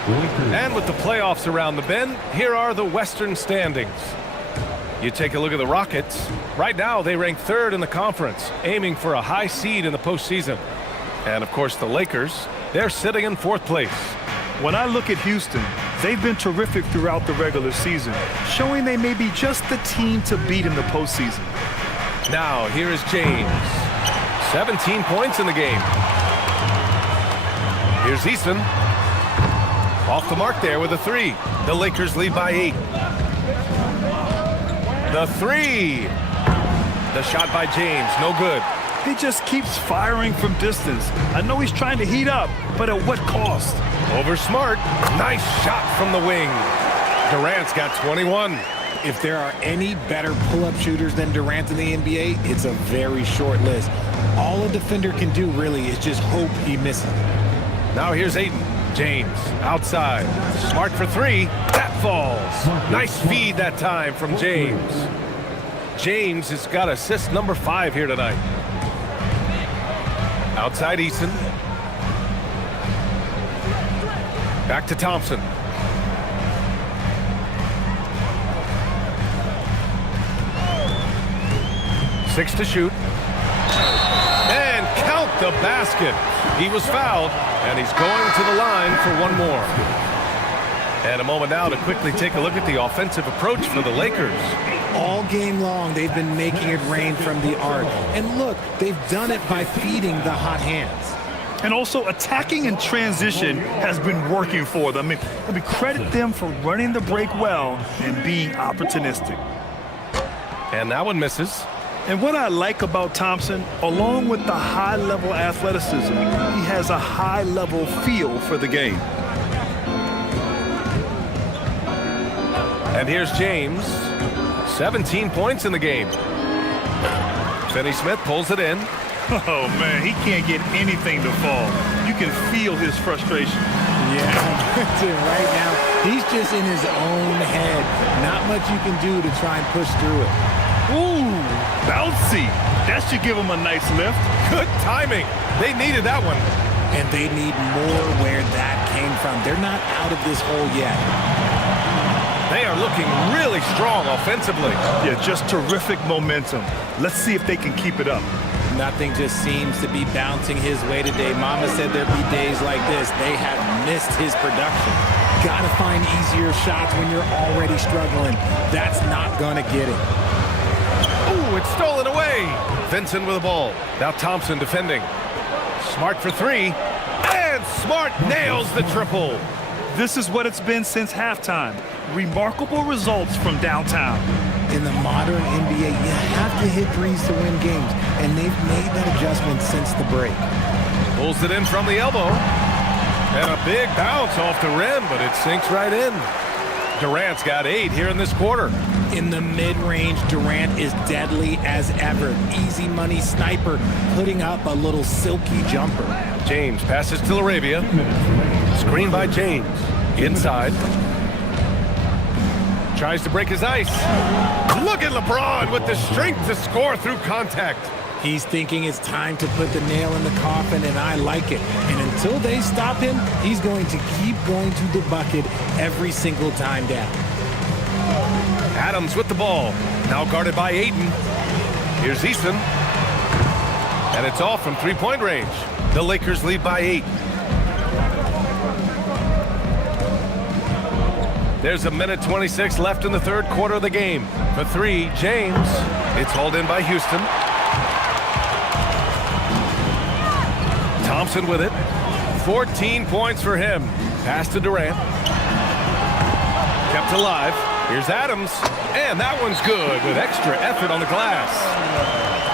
Lakers. And with the playoffs around the bend, here are the Western standings. You take a look at the Rockets. Right now, they rank third in the conference, aiming for a high seed in the postseason. And, of course, the Lakers, they're sitting in fourth place. When I look at Houston, they've been terrific throughout the regular season, showing they may be just the team to beat in the postseason. Now, here is James. 17 points in the game. Here's Eason. Off the mark there with a three. The Lakers lead by 8. The three. The shot by James, no good. He just keeps firing from distance. I know he's trying to heat up, but at what cost? Over Smart. Nice shot from the wing. Durant's got 21. If there are any better pull-up shooters than Durant in the NBA, it's a very short list. All a defender can do, really, is just hope he misses. Now here's Ayton. James outside. Smart for three. That falls. Nice feed that time from James. James has got assist number 5 here tonight. Outside Eason. Back to Thompson. Six to shoot. And count the basket. He was fouled, and he's going to the line for one more. And a moment now to quickly take a look at the offensive approach for the Lakers. All game long, they've been making it rain from the arc. And look, they've done it by feeding the hot hands. And also, attacking in transition has been working for them. I mean, credit them for running the break well and being opportunistic. And that one misses. And what I like about Thompson, along with the high-level athleticism, he has a high-level feel for the game. And here's James. 17 points in the game. Finney-Smith pulls it in. Oh, man, he can't get anything to fall. You can feel his frustration. Yeah, right now, he's just in his own head. Not much you can do to try and push through it. Ooh, bouncy. That should give him a nice lift. Good timing. They needed that one. And they need more where that came from. They're not out of this hole yet. They are looking really strong offensively. Yeah, just terrific momentum. Let's see if they can keep it up. Nothing just seems to be bouncing his way today. Mama said there'd be days like this. They have missed his production. Gotta find easier shots when you're already struggling. That's not gonna get it. Ooh, it's stolen away. Vincent with the ball. Now Thompson defending. Smart for three. And Smart nails the triple. This is what it's been since halftime. Remarkable results from downtown. In the modern NBA, you have to hit threes to win games, and they've made that adjustment since the break. Pulls it in from the elbow. And a big bounce off the rim, but it sinks right in. Durant's got 8 here in this quarter. In the mid-range, Durant is deadly as ever. Easy money sniper, putting up a little silky jumper. James passes to Arabia. Screen by James. Inside. Tries to break his ice. Look at LeBron with the strength to score through contact. He's thinking it's time to put the nail in the coffin, and I like it. And until they stop him, he's going to keep going to the bucket every single time down. Adams with the ball. Now guarded by Ayton. Here's Eason. And it's off from three-point range. The Lakers lead by 8. There's 1:26 left in the third quarter of the game. For three, James. It's hauled in by Houston. Thompson with it. 14 points for him. Pass to Durant. Kept alive. Here's Adams. And that one's good with extra effort on the glass.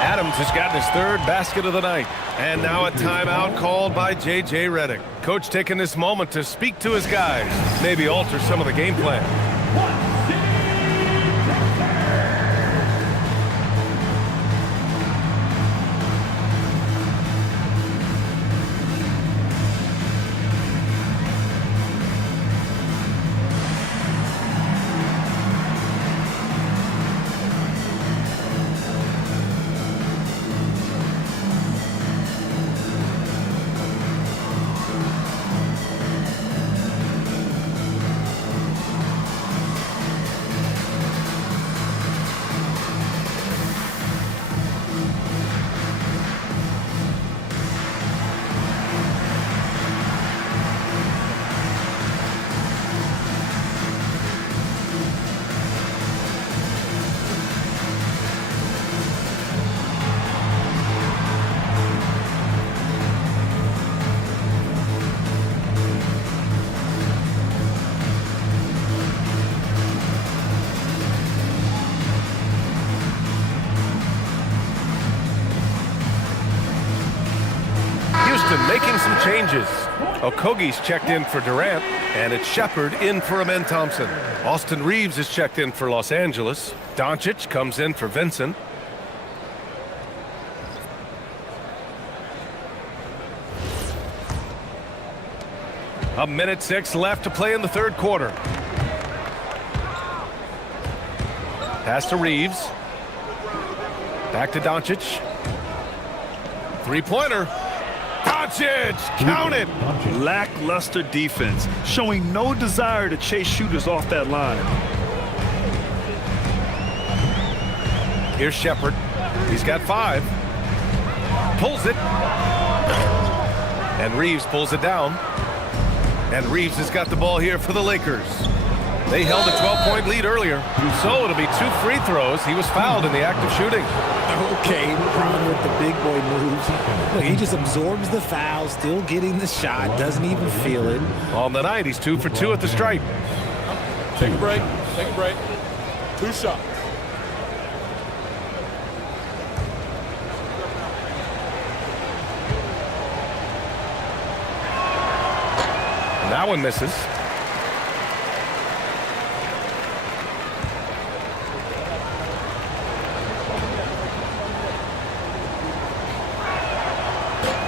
Adams has gotten his 3rd basket of the night. And now a timeout called by J.J. Redick. Coach taking this moment to speak to his guys. Maybe alter some of the game plan. changes. Okogie's checked in for Durant, and it's Shepard in for Amen Thompson. Austin Reeves is checked in for Los Angeles. Doncic comes in for Vincent. A minute 6 left to play in the third quarter. Pass to Reeves. Back to Doncic. Three-pointer. Doncic, count it. Lackluster defense, showing no desire to chase shooters off that line. Here's Shepard. He's got 5. Pulls it. And Reeves pulls it down. And Reeves has got the ball here for the Lakers. They held a 12-point lead earlier, so it'll be 2 free throws. He was fouled in the act of shooting. Okay, LeBron with the big boy moves. Look, he just absorbs the foul, still getting the shot, doesn't even feel it. On the night, he's 2 for 2 at the stripe. Take a break. Take a break. 2 shots. That one misses.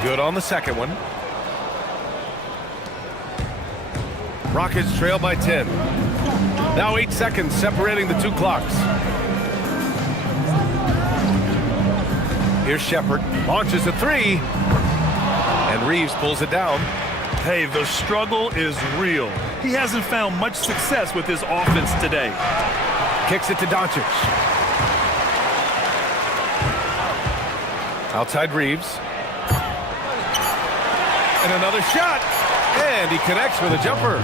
Good on the second one. Rockets trail by 10. Now 8 seconds separating the 2 clocks. Here's Shepard. Launches a 3. And Reeves pulls it down. Hey, the struggle is real. He hasn't found much success with his offense today. Kicks it to Doncic. Outside Reeves. And another shot. And he connects with a jumper.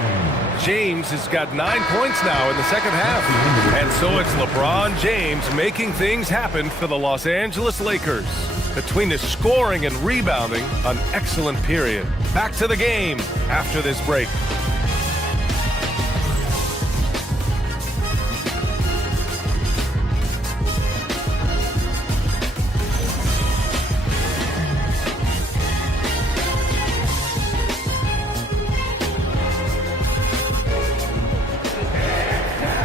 James has got 9 points now in the second half. And so it's LeBron James making things happen for the Los Angeles Lakers. Between the scoring and rebounding, an excellent period. Back to the game after this break.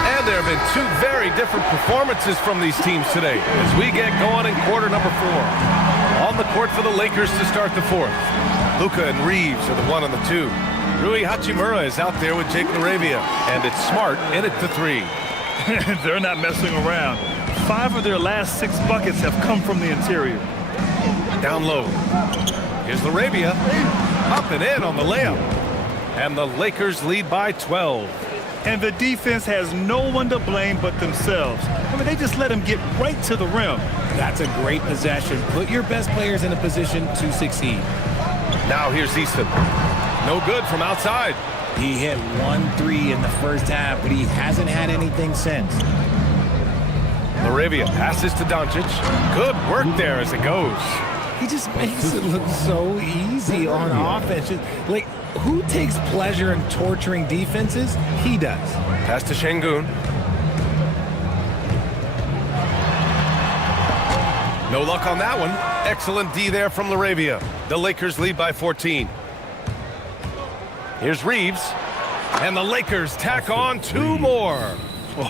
And there have been 2 very different performances from these teams today as we get going in quarter number 4. On the court for the Lakers to start the 4th. Luka and Reeves are the 1 and the 2. Rui Hachimura is out there with Jake LaRavia. And it's Smart in at the 3. They're not messing around. 5 of their last 6 buckets have come from the interior. Down low. Here's LaRavia. Up and in on the layup. And the Lakers lead by 12. And the defense has no one to blame but themselves. I mean, they just let him get right to the rim. That's a great possession. Put your best players in a position to succeed. Now here's Easton. No good from outside. He hit 1 3 in the first half, but he hasn't had anything since. LaRavia passes to Doncic. Good work there as it goes. He just makes it look so easy on offense. Like, who takes pleasure in torturing defenses? He does. Pass to Şengün. No luck on that one. Excellent D there from LaRavia. The Lakers lead by 14. Here's Reeves. And the Lakers tack on 2 more.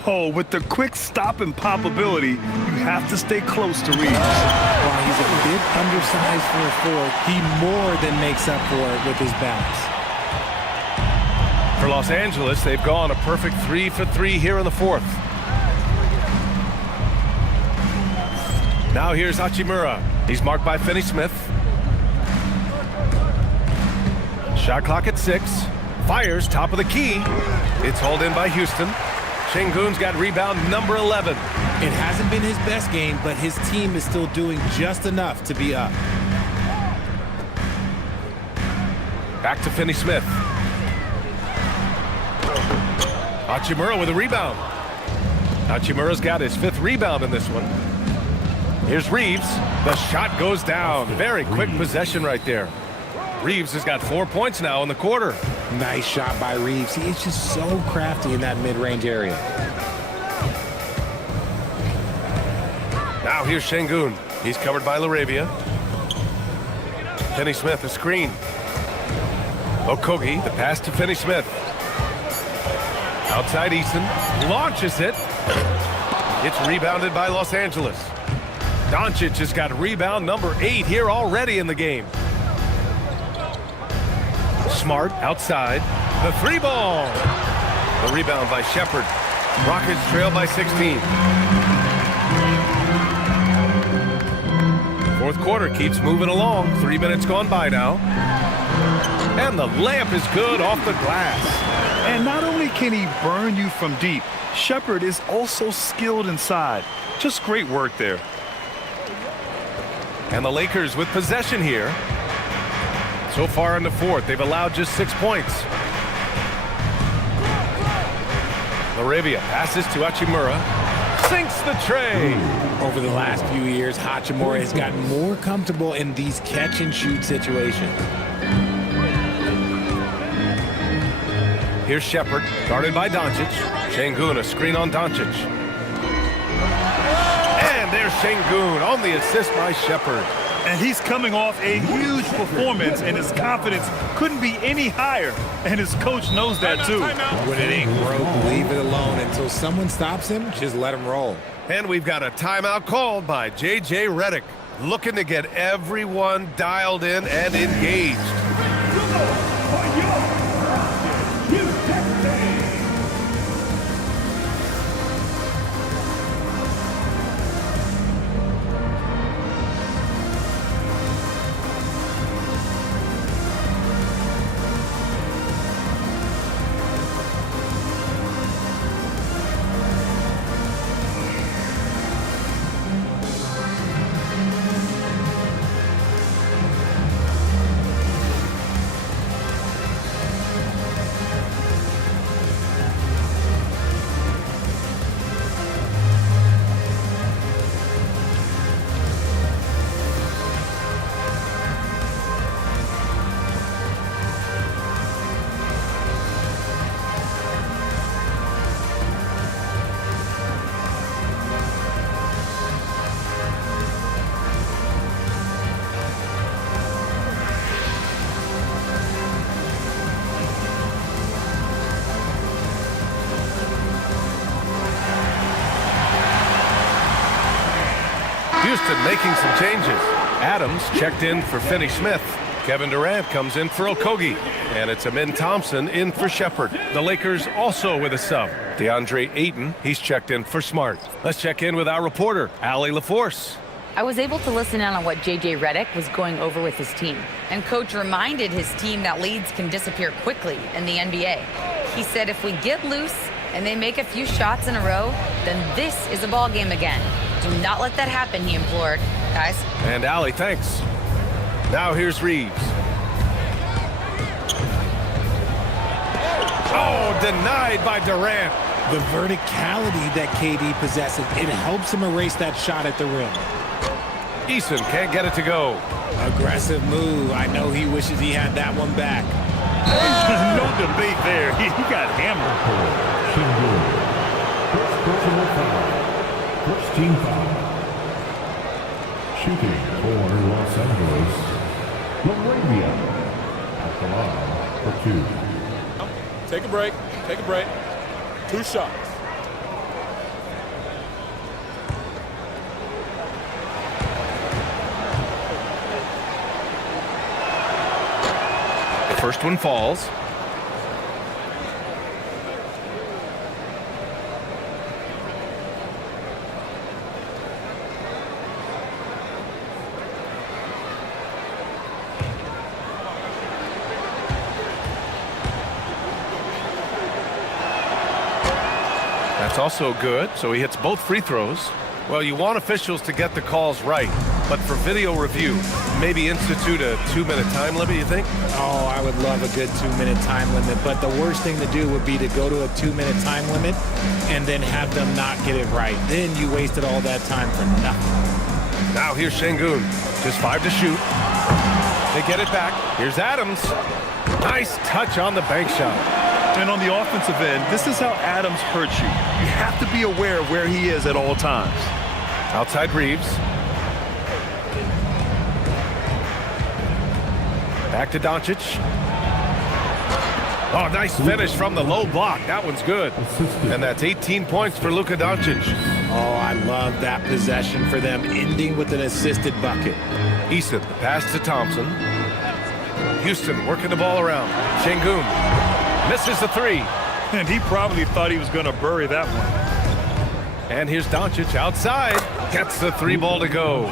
Oh, with the quick stop and pop ability, you have to stay close to Reeves. While he's a bit undersized for a 4, he more than makes up for it with his bounce. For Los Angeles, they've gone a perfect 3 for 3 here in the 4th. Now here's Hachimura. He's marked by Finney-Smith. Shot clock at 6. Fires top of the key. It's hauled in by Houston. Şengün's got rebound number 11. It hasn't been his best game, but his team is still doing just enough to be up. Back to Finney-Smith. Hachimura with a rebound. Hachimura's got his 5th rebound in this one. Here's Reeves. The shot goes down. Very quick possession right there. Reeves has got 4 points now in the quarter. Nice shot by Reeves. He is just so crafty in that mid-range area. Now here's Şengün. He's covered by LaRavia. Finney-Smith, a screen. Okogie, the pass to Finney-Smith. Outside Eason, launches it. It's rebounded by Los Angeles. Doncic has got rebound number 8 here already in the game. Smart outside. The 3 ball. The rebound by Shepherd. Rockets trail by 16. Fourth quarter keeps moving along. 3 minutes gone by now. And the layup is good off the glass. And not only can he burn you from deep, Shepherd is also skilled inside. Just great work there. And the Lakers with possession here. So far in the fourth, they've allowed just 6 points. Laravia passes to Hachimura. Sinks the tray. Over the last few years, Hachimura has gotten more comfortable in these catch-and-shoot situations. Here's Shepherd, guarded by Doncic. Şengün, a screen on Doncic. And there's Şengün on the assist by Shepherd. And he's coming off a huge performance, and his confidence couldn't be any higher. And his coach knows that, too. When it ain't broke, leave it alone. Until someone stops him, just let him roll. And we've got a timeout called by J.J. Redick, looking to get everyone dialed in and engaged. Houston making some changes. Adams checked in for Finney-Smith. Kevin Durant comes in for Okogie. And it's Amin Thompson in for Shepherd. The Lakers also with a sub. DeAndre Ayton, he's checked in for Smart. Let's check in with our reporter, Allie LaForce. I was able to listen in on what J.J. Redick was going over with his team. And Coach reminded his team that leads can disappear quickly in the NBA. He said if we get loose and they make a few shots in a row, then this is a ball game again. Do not let that happen, he implored. Guys. And Allie, thanks. Now here's Reeves. Oh, denied by Durant. The verticality that KD possesses, it helps him erase that shot at the rim. Eason can't get it to go. Aggressive move. I know he wishes he had that one back. No debate there. He got hammered. First personal foul. First team foul. Shooting for Los Angeles. Laravia at the line for 2. Take a break. Take a break. 2 shots. The first one falls. That's also good, so he hits both free throws. Well, you want officials to get the calls right, but for video review, maybe institute a 2-minute time limit, you think? Oh, I would love a good 2-minute time limit, but the worst thing to do would be to go to a 2-minute time limit and then have them not get it right. Then you wasted all that time for nothing. Now here's Şengün, just 5 to shoot. They get it back. Here's Adams. Nice touch on the bank shot. And on the offensive end, this is how Adams hurts you. You have to be aware of where he is at all times. Outside Reeves. Back to Doncic. Oh, nice finish from the low block. That one's good. And that's 18 points for Luka Doncic. Oh, I love that possession for them, ending with an assisted bucket. Eason, the pass to Thompson. Houston working the ball around. Şengün misses the three. And he probably thought he was going to bury that one. And here's Doncic outside. Gets the three ball to go.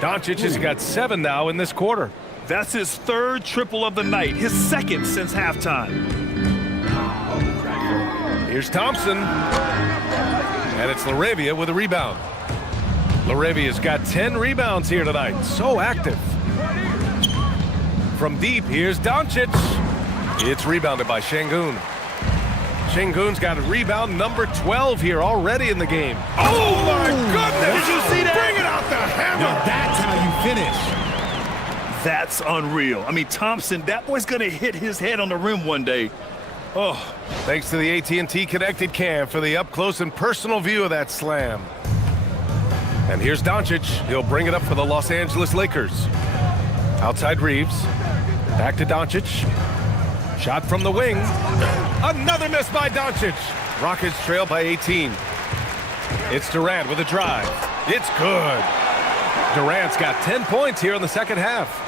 Doncic has got 7 now in this quarter. That's his 3rd triple of the night, his 2nd since halftime. Here's Thompson. And it's LaRavia with a rebound. LaRavia's got 10 rebounds here tonight. So active. From deep, here's Doncic. It's rebounded by Şengün. Şengün's got a rebound number 12 here already in the game. Oh, my goodness! Did you see that? Bring it out the hammer! Now that's how you finish. That's unreal. I mean, Thompson, that boy's going to hit his head on the rim one day. Oh. Thanks to the AT&T Connected Cam for the up-close and personal view of that slam. And here's Doncic. He'll bring it up for the Los Angeles Lakers. Outside Reeves. Back to Doncic. Shot from the wing. Another miss by Doncic. Rockets trail by 18. It's Durant with a drive. It's good. Durant's got 10 points here in the second half.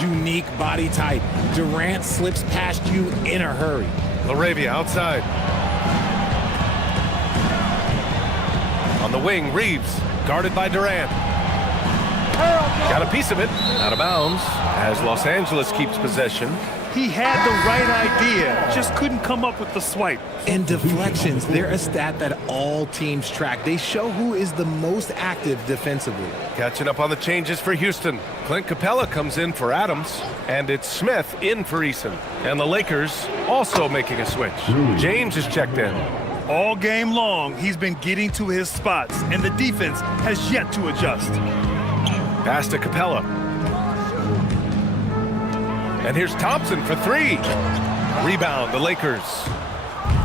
Unique body type. Durant slips past you in a hurry. LaRavia outside. On the wing, Reeves, guarded by Durant. Got a piece of it, out of bounds, as Los Angeles keeps possession. He had the right idea, just couldn't come up with the swipe. And deflections, they're a stat that all teams track. They show who is the most active defensively. Catching up on the changes for Houston. Clint Capella comes in for Adams, and it's Smith in for Eason. And the Lakers also making a switch. James is checked in. All game long, he's been getting to his spots, and the defense has yet to adjust. Pass to Capella. And here's Thompson for 3. Rebound, the Lakers.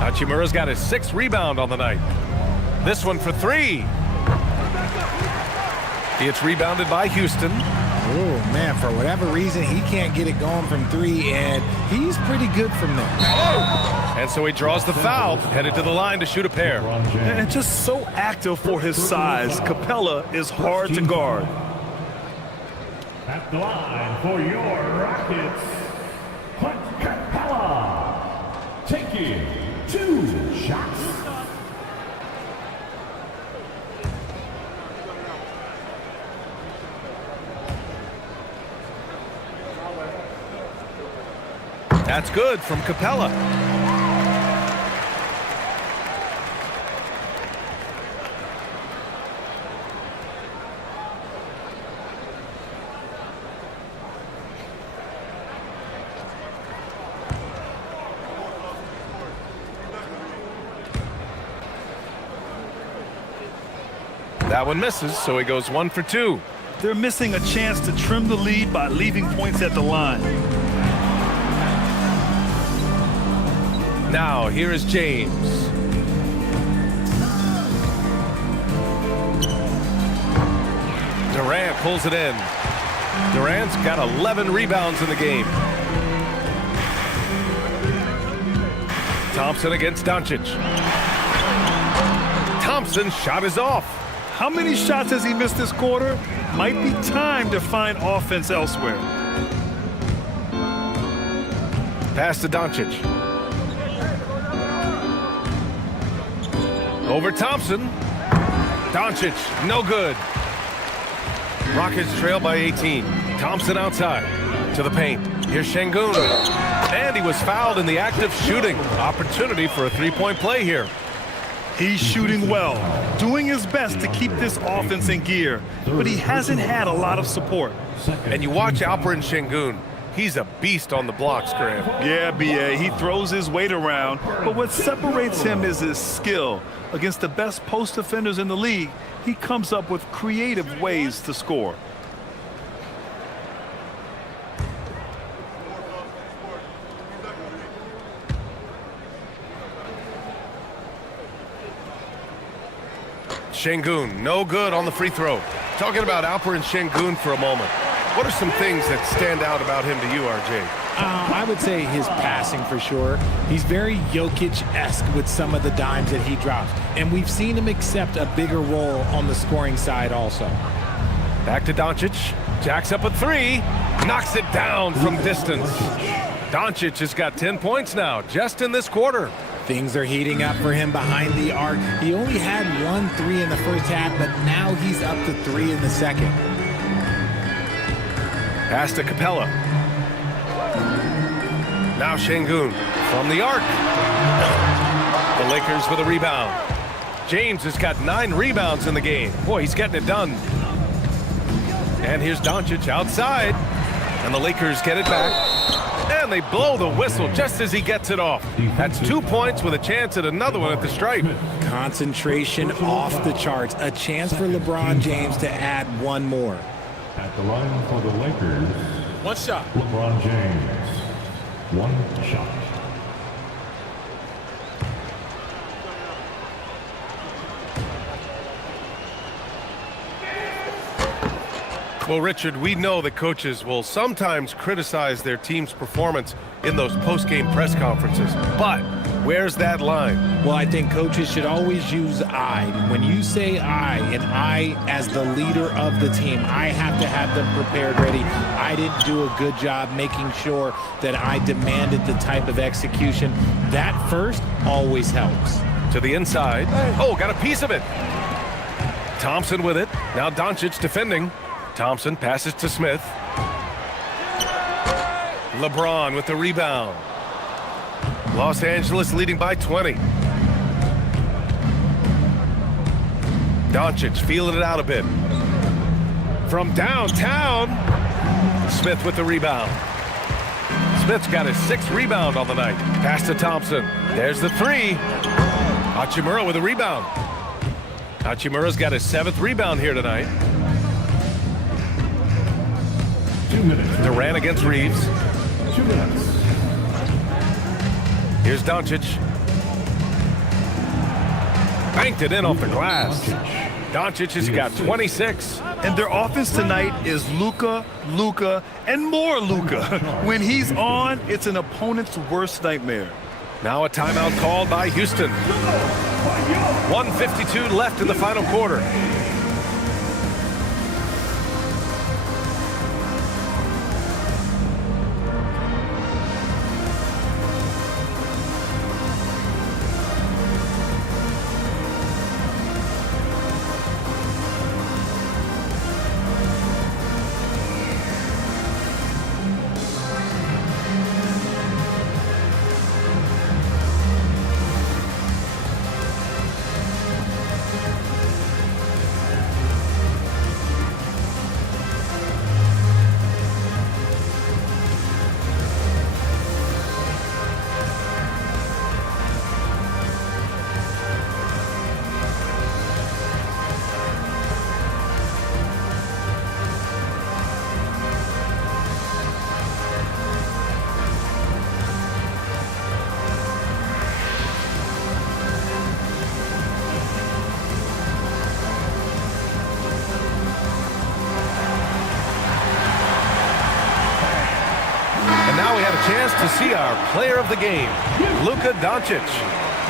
Hachimura's got his 6th rebound on the night. This one for 3. It's rebounded by Houston. Oh, man, for whatever reason, he can't get it going from 3, and he's pretty good from there. And so he draws the foul, headed to the line to shoot a pair. And just so active for his size, Capella is hard to guard. At the line for your Rockets, Clint Capella, taking 2 shots. That's good from Capella. That one misses, so he goes 1 for 2. They're missing a chance to trim the lead by leaving points at the line. Now, here is James. Durant pulls it in. Durant's got 11 rebounds in the game. Thompson against Doncic. Thompson's shot is off. How many shots has he missed this quarter? Might be time to find offense elsewhere. Pass to Doncic. Over Thompson. Doncic, no good. Rockets trail by 18. Thompson outside to the paint. Here's Şengün. And he was fouled in the act of shooting. Opportunity for a three-point play here. He's shooting well, doing his best to keep this offense in gear, but he hasn't had a lot of support. And you watch Alperen Şengün. He's a beast on the blocks, Graham. Yeah, B.A., he throws his weight around, but what separates him is his skill. Against the best post defenders in the league, he comes up with creative ways to score. Şengün, no good on the free throw. Talking about Alperen Şengün for a moment. What are some things that stand out about him to you, RJ? I would say his passing for sure. He's very Jokic-esque with some of the dimes that he drops. And we've seen him accept a bigger role on the scoring side also. Back to Doncic. Jacks up a three. Knocks it down from distance. Doncic has got 10 points now, just in this quarter. Things are heating up for him behind the arc. He only had 1 3 in the first half, but now he's up to 3 in the second. Pass to Capella. Now Şengün from the arc. The Lakers with a rebound. James has got 9 rebounds in the game. Boy, he's getting it done. And here's Doncic outside. And the Lakers get it back. And they blow the whistle just as he gets it off. That's 2 points with a chance at another one at the stripe. Concentration off the charts. A chance for LeBron James to add 1 more. At the line for the Lakers, 1 shot. LeBron James. 1 shot. Well, Richard, we know that coaches will sometimes criticize their team's performance in those post-game press conferences. But where's that line? Well, I think coaches should always use I. When you say I, and I as the leader of the team, I have to have them prepared ready. I didn't do a good job making sure that I demanded the type of execution. That first always helps. To the inside. Oh, got a piece of it. Thompson with it. Now Doncic defending. Thompson passes to Smith. LeBron with the rebound. Los Angeles leading by 20. Doncic feeling it out a bit. From downtown, Smith with the rebound. Smith's got his 6th rebound on the night. Pass to Thompson. There's the 3. Hachimura with a rebound. Hachimura's got his 7th rebound here tonight. 2 minutes. Durant against Reeves. 2 minutes. Here's Doncic. Banked it in off the glass. Doncic has got 26. And their offense tonight is Luka, and more Luka. When he's on, it's an opponent's worst nightmare. Now a timeout called by Houston. 1:52 left in the final quarter. Now we have a chance to see our player of the game, Luka Doncic.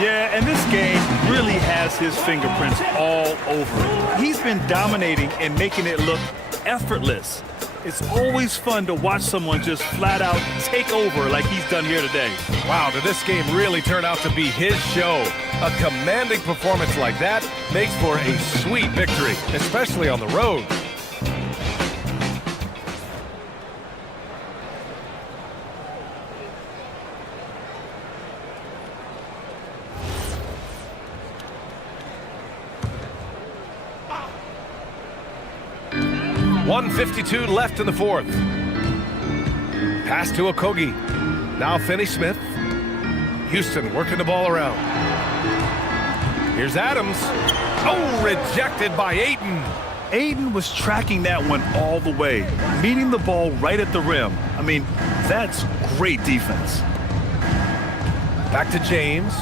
Yeah, and this game really has his fingerprints all over it. He's been dominating and making it look effortless. It's always fun to watch someone just flat out take over like he's done here today. Wow, did this game really turn out to be his show? A commanding performance like that makes for a sweet victory, especially on the road. .152 left in the 4th. Pass to Okogie. Now Finney-Smith. Houston working the ball around. Here's Adams. Oh, rejected by Ayton. Ayton was tracking that one all the way, meeting the ball right at the rim. I mean, that's great defense. Back to James.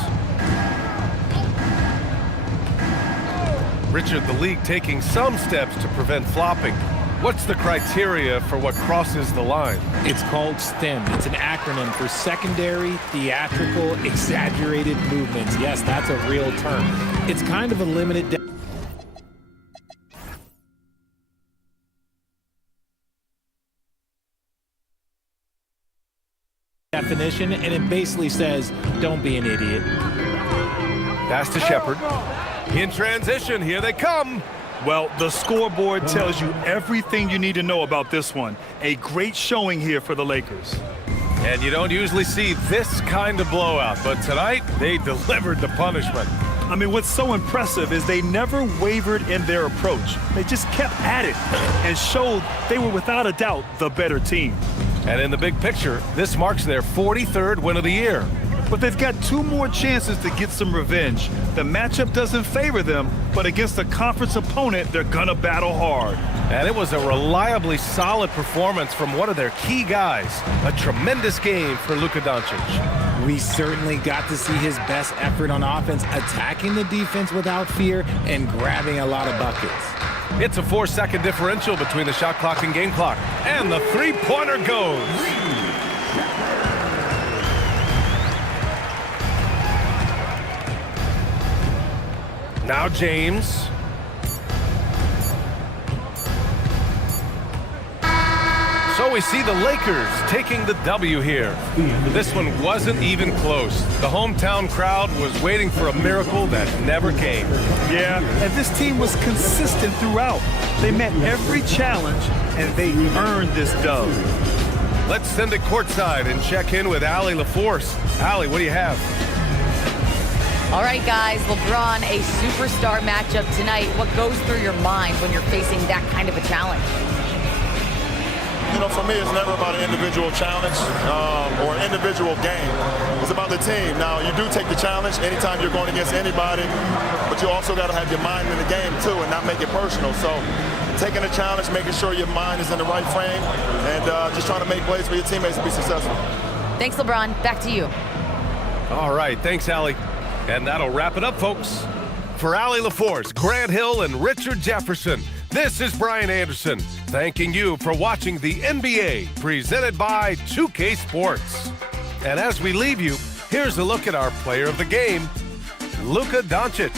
Richard, the league taking some steps to prevent flopping. What's the criteria for what crosses the line? It's called STEM. It's an acronym for secondary, theatrical, exaggerated movements. Yes, that's a real term. It's kind of a limited definition, and it basically says, don't be an idiot. Pass to Shepard. In transition, here they come. Well, the scoreboard tells you everything you need to know about this one. A great showing here for the Lakers. And you don't usually see this kind of blowout, but tonight they delivered the punishment. I mean, what's so impressive is they never wavered in their approach. They just kept at it and showed they were without a doubt the better team. And in the big picture, this marks their 43rd win of the year. But they've got 2 more chances to get some revenge. The matchup doesn't favor them, but against a conference opponent, they're gonna battle hard. And it was a reliably solid performance from one of their key guys. A tremendous game for Luka Doncic. We certainly got to see his best effort on offense, attacking the defense without fear and grabbing a lot of buckets. It's a 4-second differential between the shot clock and game clock. And the three-pointer goes. Now James. So we see the Lakers taking the W here. This one wasn't even close. The hometown crowd was waiting for a miracle that never came. Yeah, and this team was consistent throughout. They met every challenge, and they earned this dub. Let's send it courtside and check in with Allie LaForce. Allie, what do you have? All right, guys, LeBron, a superstar matchup tonight. What goes through your mind when you're facing that kind of a challenge? You know, for me, it's never about an individual challenge or an individual game. It's about the team. Now, you do take the challenge anytime you're going against anybody, but you also got to have your mind in the game, too, and not make it personal. So taking a challenge, making sure your mind is in the right frame, and just trying to make plays for your teammates to be successful. Thanks, LeBron. Back to you. All right, thanks, Allie. And that'll wrap it up, folks. For Allie LaForce, Grant Hill, and Richard Jefferson, this is Brian Anderson, thanking you for watching the NBA, presented by 2K Sports. And as we leave you, here's a look at our player of the game, Luka Doncic.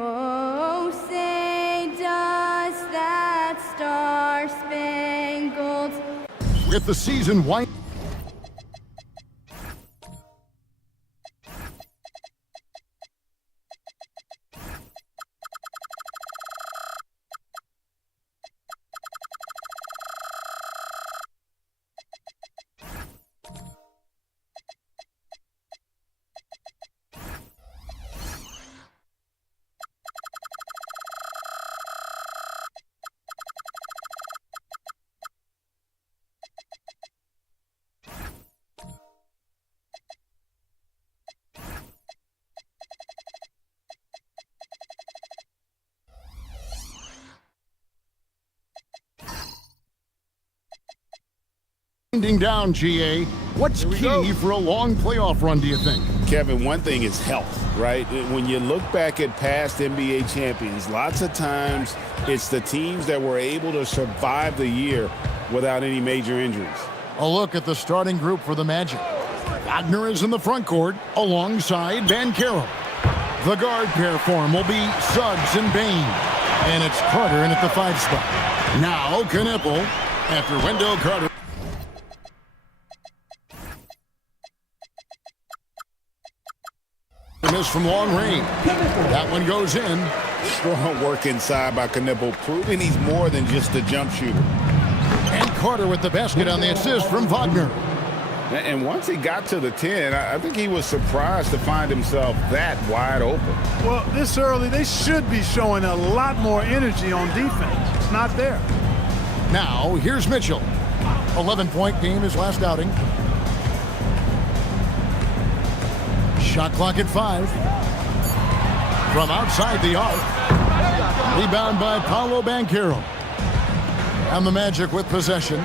Oh, say does that star-spangled with the season winding. Down, GA. What's key for a long playoff run, do you think? Kevin, one thing is health, right? When you look back at past NBA champions, lots of times it's the teams that were able to survive the year without any major injuries. A look at the starting group for the Magic. Wagner is in the front court alongside Banchero. The guard pair for him will be Suggs and Bain. And it's Carter in at the 5 spot. Now Knipple after Wendell Carter. Miss from long range. That one goes in. Strong work inside by Knipple, proving he's more than just a jump shooter. And Carter with the basket on the assist from Wagner. And once he got to the 10, I think he was surprised to find himself that wide open. Well, this early, they should be showing a lot more energy on defense. It's not there. Now, here's Mitchell. 11-point game his last outing. Shot clock at 5. From outside the arc. Rebound by Paolo Banchero. And the Magic with possession.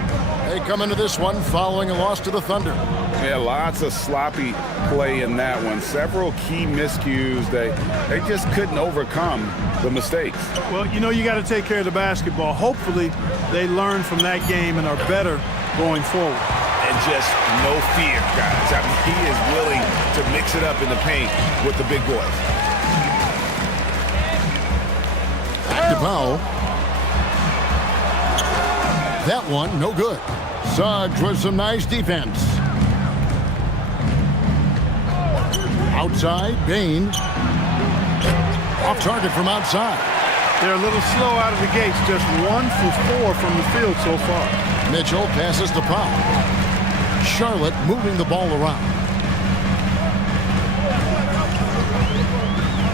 They come into this one following a loss to the Thunder. Yeah, lots of sloppy play in that one. Several key miscues. They just couldn't overcome the mistakes. Well, you know, you got to take care of the basketball. Hopefully, they learn from that game and are better going forward. And just no fear, guys. I mean, he is willing to mix it up in the paint with the big boys. Back to Powell. That one, no good. Suggs with some nice defense. Outside, Bain. Off target from outside. They're a little slow out of the gates. Just 1 for 4 from the field so far. Mitchell passes to Powell. Charlotte moving the ball around.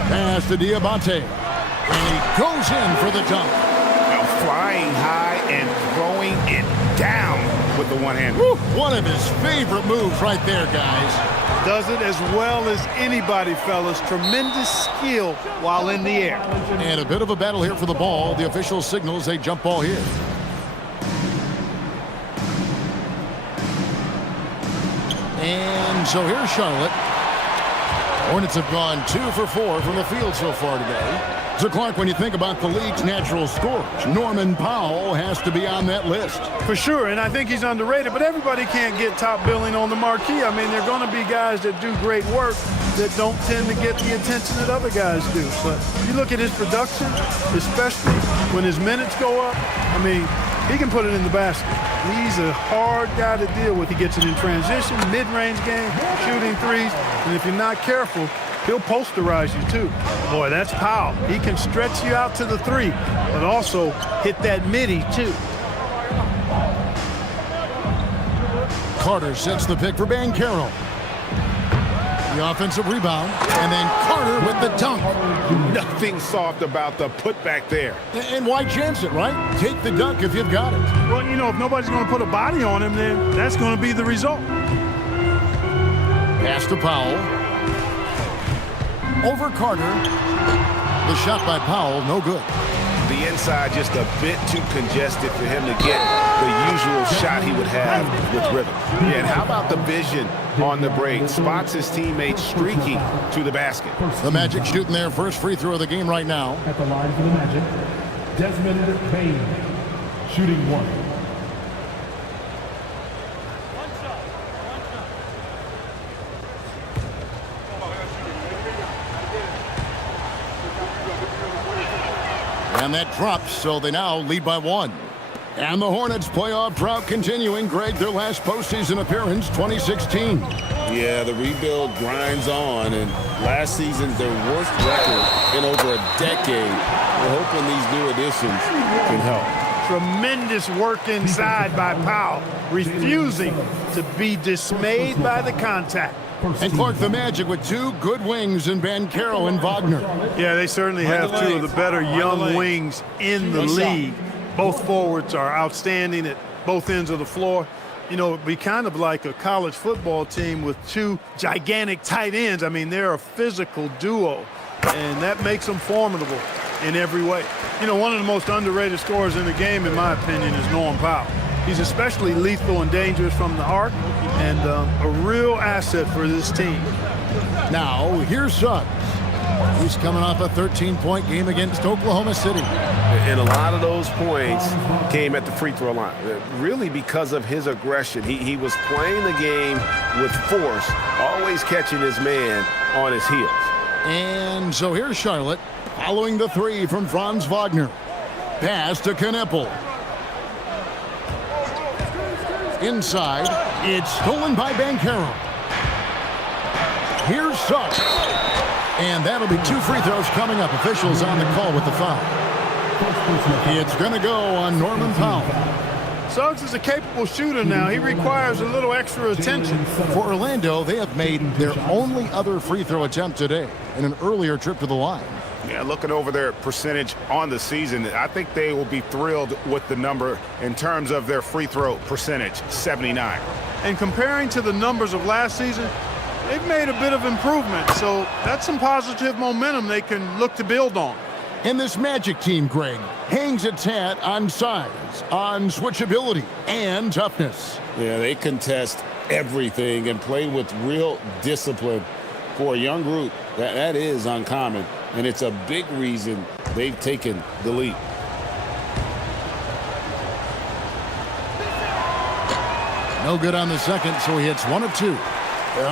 Pass to Diabate. And he goes in for the dunk. Now flying high and throwing it down with the one hand. Woo, one of his favorite moves right there, guys. Does it as well as anybody, fellas. Tremendous skill while in the air. And a bit of a battle here for the ball. The official signals a jump ball here. And so here's Charlotte. Hornets have gone 2 for 4 from the field so far today. So, Clark, when you think about the league's natural scorers, Norman Powell has to be on that list. For sure, and I think he's underrated, but everybody can't get top billing on the marquee. I mean, there are going to be guys that do great work that don't tend to get the attention that other guys do. But you look at his production, especially when his minutes go up, I mean, he can put it in the basket. He's a hard guy to deal with. He gets it in transition, mid-range game, shooting threes, and if you're not careful, he'll posterize you too. Boy, that's Powell. He can stretch you out to the 3, but also hit that midi too. Carter sets the pick for Banchero. The offensive rebound, and then Carter with the dunk. Nothing soft about the putback there. And why chance it, right? Take the dunk if you've got it. Well, you know, if nobody's going to put a body on him, then that's going to be the result. Pass to Powell. Over Carter. The shot by Powell, no good. The inside just a bit too congested for him to get the usual shot he would have with rhythm. Yeah, and how about the vision on the break? Spots his teammates streaking to the basket. The Magic shooting their first free throw of the game right now. At the line for the Magic, Desmond Bain, shooting 1. And that drops, so they now lead by 1. And the Hornets playoff drought continuing. Greg, their last postseason appearance, 2016. Yeah, the rebuild grinds on, and last season their worst record in over a decade. We're hoping these new additions can help. Tremendous work inside by Powell, refusing to be dismayed by the contact. And Clark, the Magic with 2 good wings in Banchero and Wagner. Yeah, they certainly have 2 of the better young wings in the league. Both forwards are outstanding at both ends of the floor. You know, it'd be kind of like a college football team with 2 gigantic tight ends. I mean, they're a physical duo, and that makes them formidable in every way. You know, one of the most underrated scorers in the game, in my opinion, is Norman Powell. He's especially lethal and dangerous from the arc, and a real asset for this team. Now, here's Suggs. He's coming off a 13-point game against Oklahoma City. And a lot of those points came at the free throw line, really because of his aggression. He was playing the game with force, always catching his man on his heels. And so here's Charlotte following the 3 from Franz Wagner. Pass to Knipple. inside. It's stolen by Banchero. Here's Suggs. And that'll be 2 free throws coming up. Officials on the call with the foul. It's going to go on Norman Powell. Suggs is a capable shooter now. He requires a little extra attention. For Orlando, they have made their only other free throw attempt today in an earlier trip to the line. Yeah, looking over their percentage on the season, I think they will be thrilled with the number in terms of their free throw percentage, 79. And comparing to the numbers of last season, they've made a bit of improvement. So that's some positive momentum they can look to build on. And this Magic team, Greg, hangs its hat on size, on switchability, and toughness. Yeah, they contest everything and play with real discipline. For a young group, that is uncommon, and it's a big reason they've taken the lead. No good on the second, so he hits 1 of 2.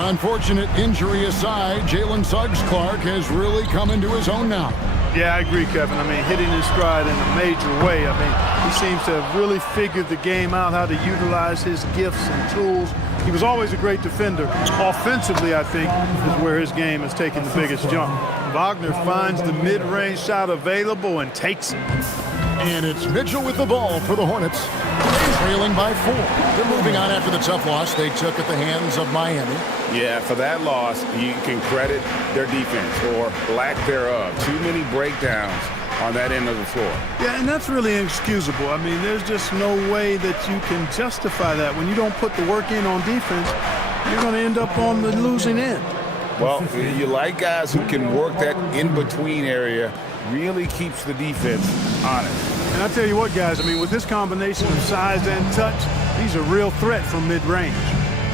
Unfortunate injury aside, Jalen Suggs-Clark has really come into his own now. Yeah, I agree, Kevin. I mean, hitting his stride in a major way. I mean, he seems to have really figured the game out, how to utilize his gifts and tools. He was always a great defender. Offensively, I think, is where his game has taken the biggest jump. Wagner finds the mid-range shot available and takes it. And it's Mitchell with the ball for the Hornets, trailing by 4. They're moving on after the tough loss they took at the hands of Miami. Yeah, for that loss, you can credit their defense or lack thereof. Too many breakdowns on that end of the floor. Yeah, and that's really inexcusable. I mean, there's just no way that you can justify that. When you don't put the work in on defense, you're going to end up on the losing end. Well, you like guys who can work that in-between area, really keeps the defense honest. And I tell you what, guys, I mean, with this combination of size and touch, he's a real threat from mid-range.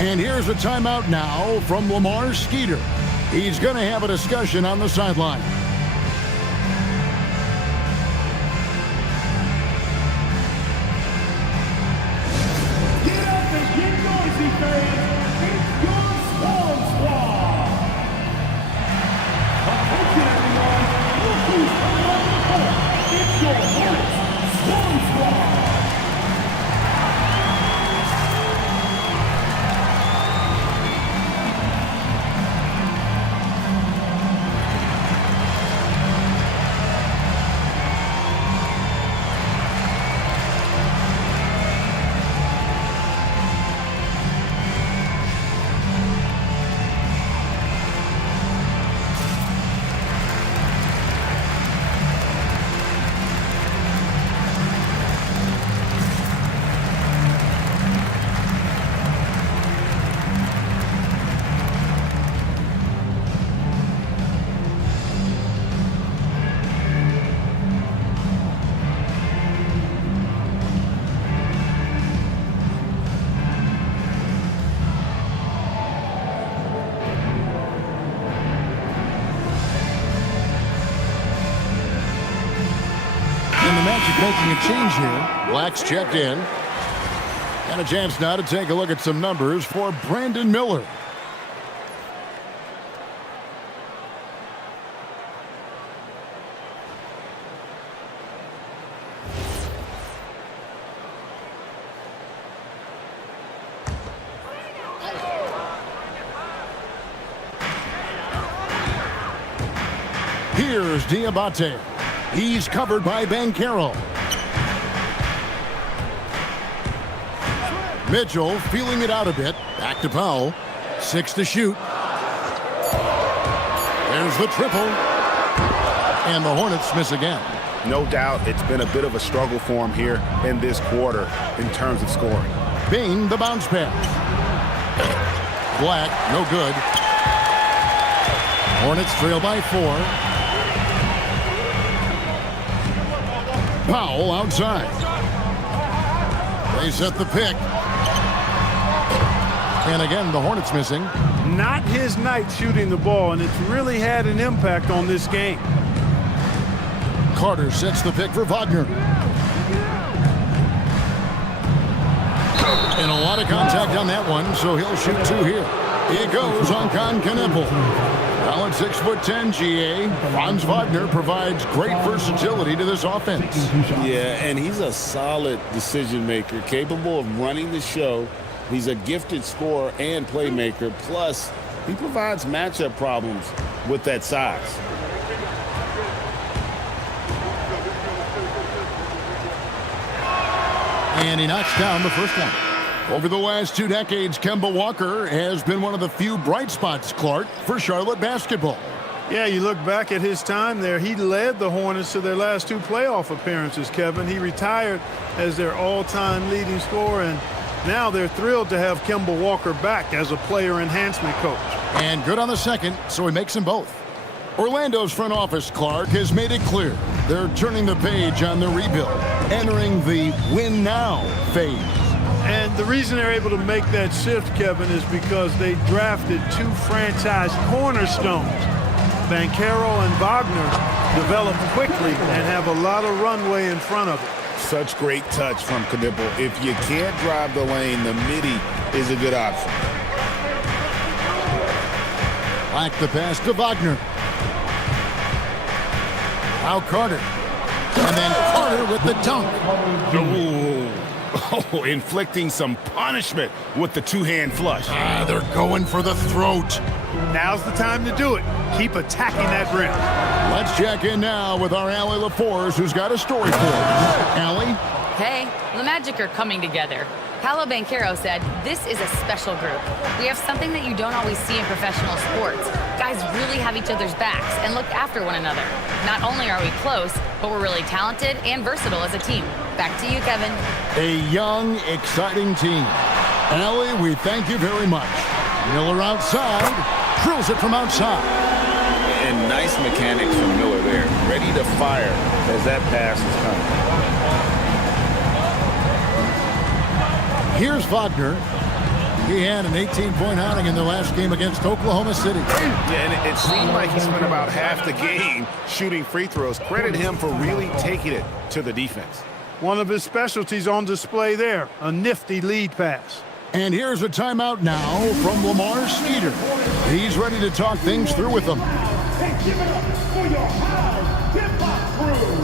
And here's a timeout now from Lamar Skeeter. He's going to have a discussion on the sideline. Get up and get noisy, fans. It's your Storm Squad. Attention, everyone. Look who's coming on the court. It's your Hornets Storm Squad. Making a change here. Black's checked in. And a chance now to take a look at some numbers for Brandon Miller. Here's Diabate. He's covered by Banchero. Mitchell feeling it out a bit. Back to Powell. 6 to shoot. There's the triple. And the Hornets miss again. No doubt it's been a bit of a struggle for him here in this quarter in terms of scoring. Bain, the bounce pass. Black, no good. Hornets trail by 4. Powell outside. They set the pick. And again, the Hornets missing. Not his night shooting the ball, and it's really had an impact on this game. Carter sets the pick for Wagner. And a lot of contact on that one, so he'll shoot 2 here. He goes on Knepel. Now at 6'10", GA, Franz Wagner provides great versatility to this offense. Yeah, and he's a solid decision maker, capable of running the show He's a gifted scorer and playmaker. Plus, he provides matchup problems with that size. And he knocks down the first one. Over the last 2 decades, Kemba Walker has been one of the few bright spots, Clark, for Charlotte basketball. Yeah, you look back at his time there, he led the Hornets to their last 2 playoff appearances, Kevin. He retired as their all-time leading scorer, and now they're thrilled to have Kemba Walker back as a player enhancement coach. And good on the second, so he makes them both. Orlando's front office, Clark, has made it clear they're turning the page on the rebuild, entering the win now phase. And the reason they're able to make that shift, Kevin, is because they drafted 2 franchise cornerstones. Banchero and Wagner develop quickly and have a lot of runway in front of it. Such great touch from Knipple. If you can't drive the lane, the midi is a good option. Back the pass to Wagner. Now Carter. And then Carter with the dunk. Oh, inflicting some punishment with the 2-hand flush. They're going for the throat. Now's the time to do it. Keep attacking that rim. Let's check in now with our Allie LaForce, who's got a story for us. Allie? Hey, the Magic are coming together. Paolo Banchero said, "This is a special group. We have something that you don't always see in professional sports. Guys really have each other's backs and look after one another. Not only are we close, but we're really talented and versatile as a team." Back to you, Kevin. A young, exciting team. Allie, we thank you very much. Miller outside, drills it from outside. And nice mechanics from Miller there. Ready to fire as that pass is coming. Here's Wagner. He had an 18-point outing in the last game against Oklahoma City. Yeah, and it seemed like he spent about half the game shooting free throws. Credit him for really taking it to the defense. One of his specialties on display there, a nifty lead pass. And here's a timeout now from Lamar Skeeter. He's ready to talk things through with them. Give it up for your high hip-hop crew.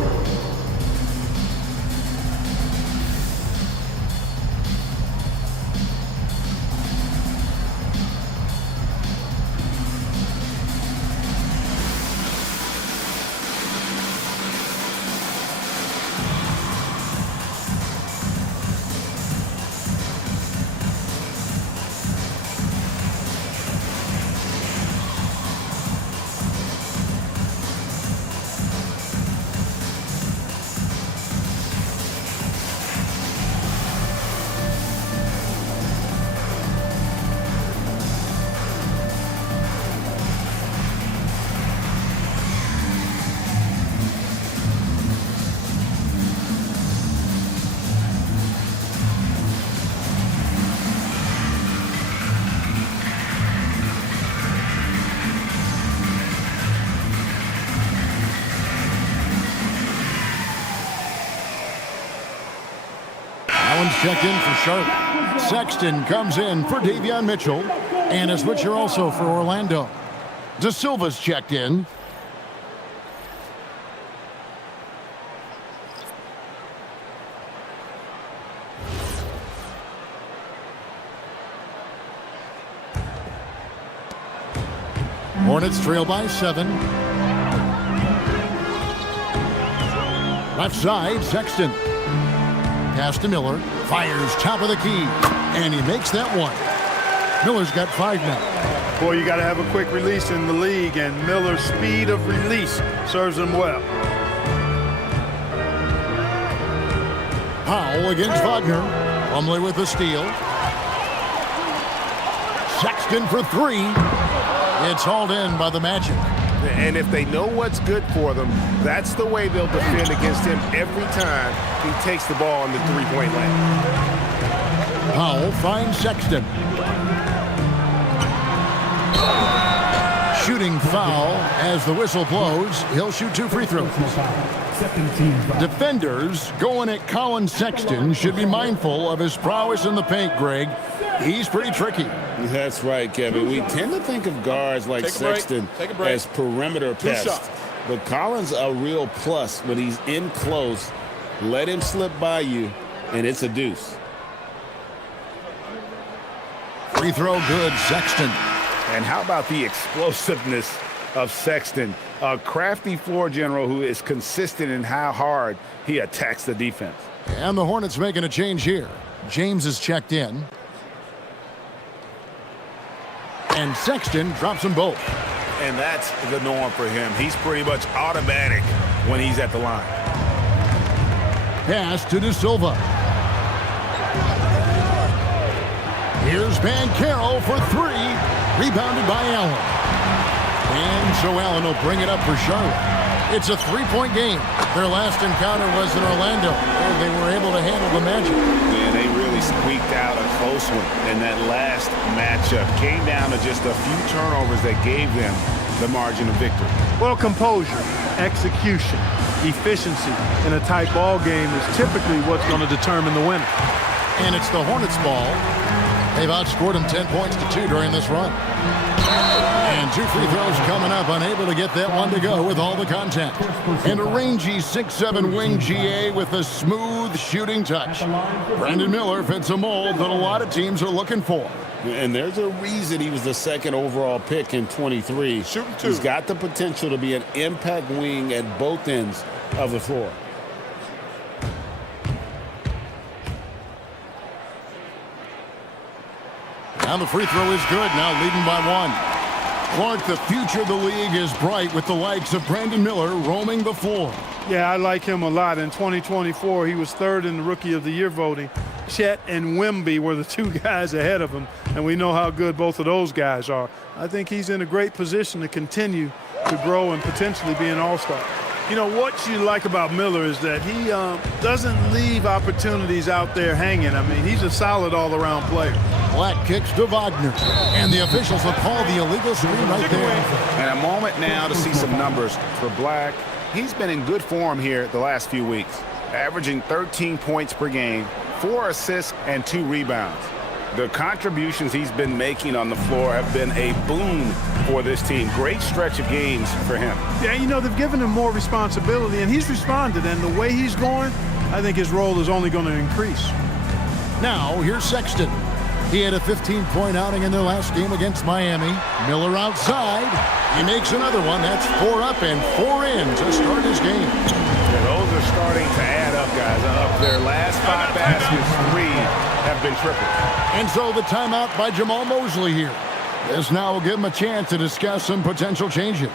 Checked in for Charlotte. Sexton comes in for Davion Mitchell. And a switcher also for Orlando. De Silva's checked in. Hornets trail by 7. Left side, Sexton. Pass to Miller, fires top of the key, and he makes that one. Miller's got 5 now. Boy, you got to have a quick release in the league, and Miller's speed of release serves him well. Powell against Wagner. Plumlee with the steal. Sexton for 3. It's hauled in by the Magic. And if they know what's good for them, that's the way they'll defend against him every time he takes the ball in the three-point lane. Powell finds Sexton. Shooting foul as the whistle blows. He'll shoot 2 free throws. Defenders going at Colin Sexton should be mindful of his prowess in the paint, Greg. He's pretty tricky. That's right, Kevin. We tend to think of guards like Sexton as perimeter pests. But Collins a real plus when he's in close. Let him slip by you, and it's a deuce. Free throw good, Sexton. And how about the explosiveness of Sexton? A crafty floor general who is consistent in how hard he attacks the defense. And the Hornets making a change here. James is checked in. And Sexton drops them both. And that's the norm for him. He's pretty much automatic when he's at the line. Pass to De Silva. Here's Banchero for three. Rebounded by Allen. And so Allen will bring it up for Charlotte. It's a three-point game. Their last encounter was in Orlando, where they were able to handle the Magic. Yeah, they really squeaked out a close one in that last matchup. Came down to just a few turnovers that gave them the margin of victory. Well, composure, execution, efficiency in a tight ball game is typically what's going to determine the winner. And it's the Hornets' ball. They've outscored them 10 points to 2 during this run. And 2 free throws coming up, unable to get that one to go with all the contact. And a rangy 6'7" wing GA with a smooth shooting touch. Brandon Miller fits a mold that a lot of teams are looking for. And there's a reason he was the second overall pick in 23. He's got the potential to be an impact wing at both ends of the floor. And the free throw is good, now leading by 1. Clark, the future of the league is bright with the likes of Brandon Miller roaming the floor. Yeah, I like him a lot. In 2024, he was third in the Rookie of the Year voting. Chet and MYNBA were the 2 guys ahead of him, and we know how good both of those guys are. I think he's in a great position to continue to grow and potentially be an all-star. You know, what you like about Miller is that he doesn't leave opportunities out there hanging. I mean, he's a solid all-around player. Black kicks to Wagner, and the officials will call the illegal screen right there. And a moment now to see some numbers for Black. He's been in good form here the last few weeks, averaging 13 points per game, 4 assists, and 2 rebounds. The contributions he's been making on the floor have been a boon for this team. Great stretch of games for him. Yeah, you know, they've given him more responsibility, and he's responded. And the way he's going, I think his role is only going to increase. Now, here's Sexton. He had a 15-point outing in their last game against Miami. Miller outside. He makes another one. That's 4 up and 4 in to start his game. Yeah, those are starting to add up, guys. Their last 5 baskets, 3 have been triples. And so the timeout by Jamal Mosley here. This now will give him a chance to discuss some potential changes.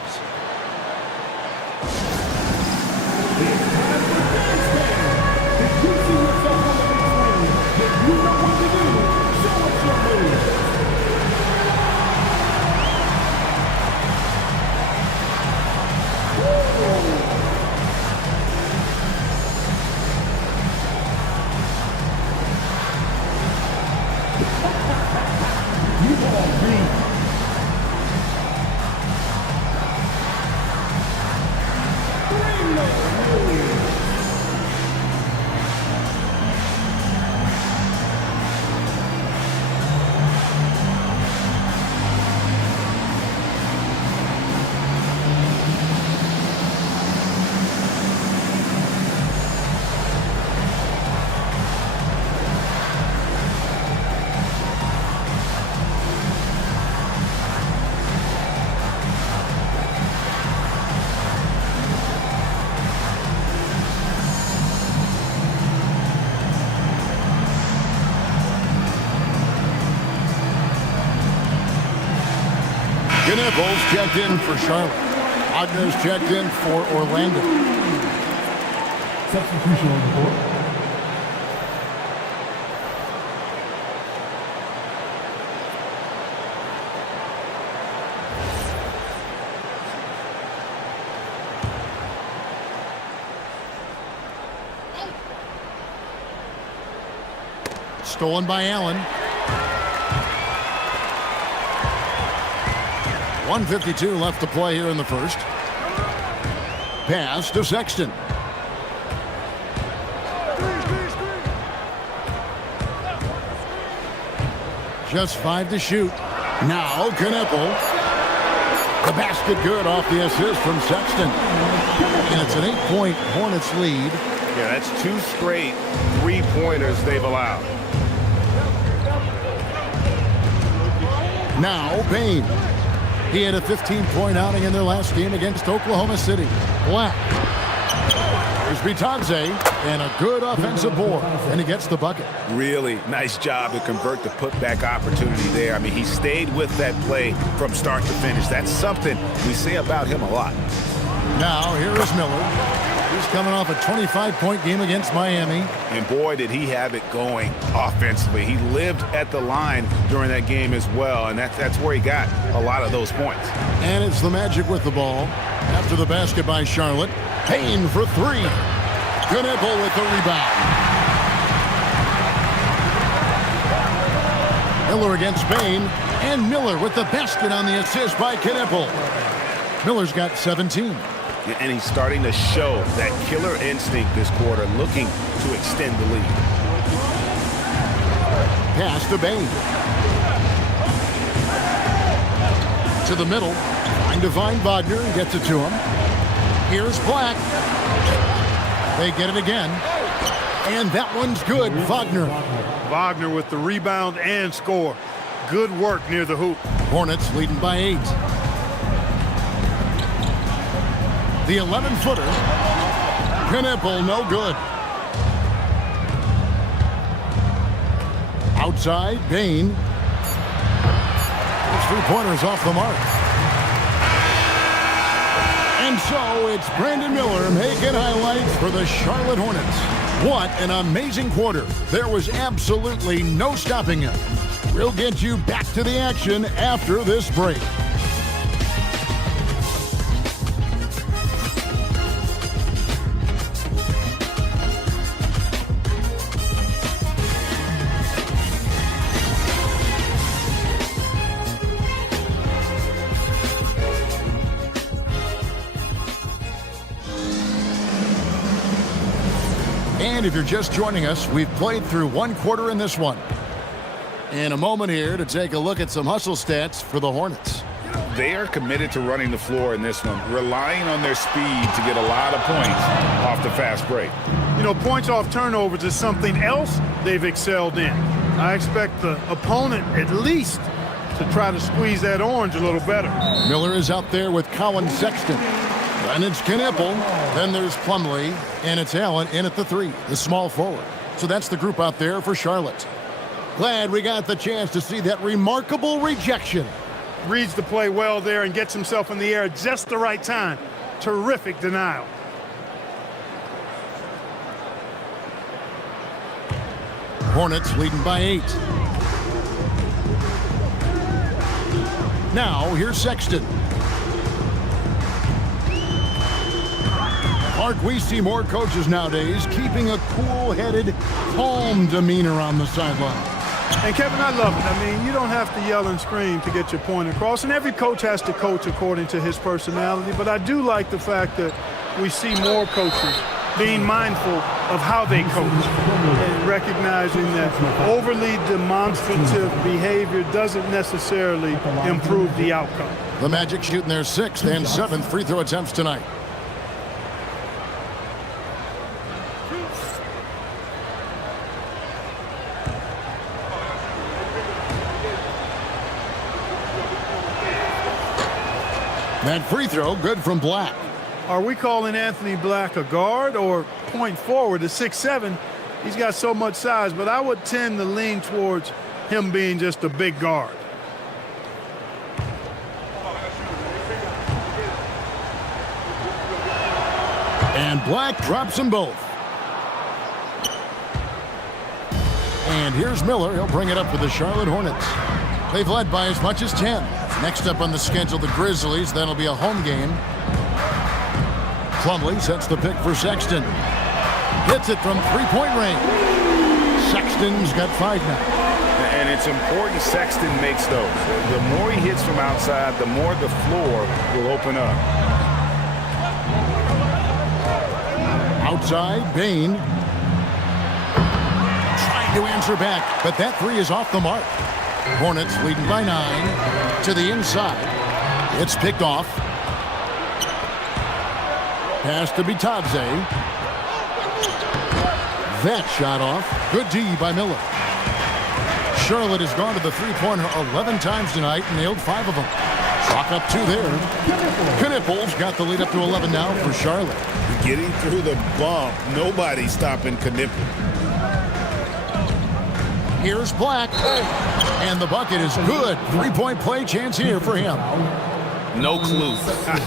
Knipples checked in for Charlotte. Wagner's checked in for Orlando. Substitution on the board. Stolen by Allen. 1:52 left to play here in the first. Pass to Sexton. Just 5 to shoot. Now Knippel. The basket good off the assist from Sexton. And it's an 8-point Hornets lead. Yeah, that's 2 straight 3-pointers they've allowed. Now Bain. He had a 15-point outing in their last game against Oklahoma City. Black. Here's Bitadze, and a good offensive board, and he gets the bucket. Really nice job to convert the putback opportunity there. I mean, he stayed with that play from start to finish. That's something we say about him a lot. Now, here is Miller. He's coming off a 25-point game against Miami. And boy, did he have it going offensively. He lived at the line during that game as well, and that's where he got a lot of those points. And it's the Magic with the ball. After the basket by Charlotte. Payne for three. Knipple with the rebound. Miller against Bain. And Miller with the basket on the assist by Knipple. Miller's got 17. And he's starting to show that killer instinct this quarter, looking to extend the lead. Pass to Bain. To the middle. Trying to find Wagner and gets it to him. Here's Black. They get it again. And that one's good. Wagner. Wagner with the rebound and score. Good work near the hoop. Hornets leading by 8. The 11-footer. Knipple, no good. Outside, Bain. His three-pointers off the mark. And so it's Brandon Miller making highlights for the Charlotte Hornets. What an amazing quarter. There was absolutely no stopping him. We'll get you back to the action after this break. And if you're just joining us, we've played through one quarter in this one. In a moment here to take a look at some hustle stats for the Hornets. They are committed to running the floor in this one, relying on their speed to get a lot of points off the fast break. You know, points off turnovers is something else they've excelled in. I expect the opponent at least to try to squeeze that orange a little better. Miller is out there with Colin Sexton. Then it's Knipple. Then there's Plumlee. And it's Allen in at the 3, the small forward. So that's the group out there for Charlotte. Glad we got the chance to see that remarkable rejection. Reads the play well there and gets himself in the air at just the right time. Terrific denial. Hornets leading by 8. Now, here's Sexton. Mark, we see more coaches nowadays keeping a cool-headed, calm demeanor on the sideline. And Kevin, I love it. I mean, you don't have to yell and scream to get your point across, and every coach has to coach according to his personality, but I do like the fact that we see more coaches being mindful of how they coach and recognizing that overly demonstrative behavior doesn't necessarily improve the outcome. The Magic shooting their 6th and 7th free throw attempts tonight. That free throw, good from Black. Are we calling Anthony Black a guard or point forward? At 6'7", he's got so much size, but I would tend to lean towards him being just a big guard. And Black drops them both. And here's Miller. He'll bring it up for the Charlotte Hornets. They've led by as much as 10. Next up on the schedule, the Grizzlies. That'll be a home game. Plumlee sets the pick for Sexton. Hits it from three-point range. Sexton's got 5 now. And it's important Sexton makes those. The more he hits from outside, the more the floor will open up. Outside, Bain. Trying to answer back, but that 3 is off the mark. Hornets leading by 9 to the inside. It's picked off. Pass to Bitadze. That shot off. Good D by Miller. Charlotte has gone to the three-pointer 11 times tonight and nailed 5 of them. Clock up 2 there. Knipples got the lead up to 11 now for Charlotte. Getting through the bump. Nobody stopping Knippel. Here's Black. And the bucket is good. 3-point play chance here for him. No clue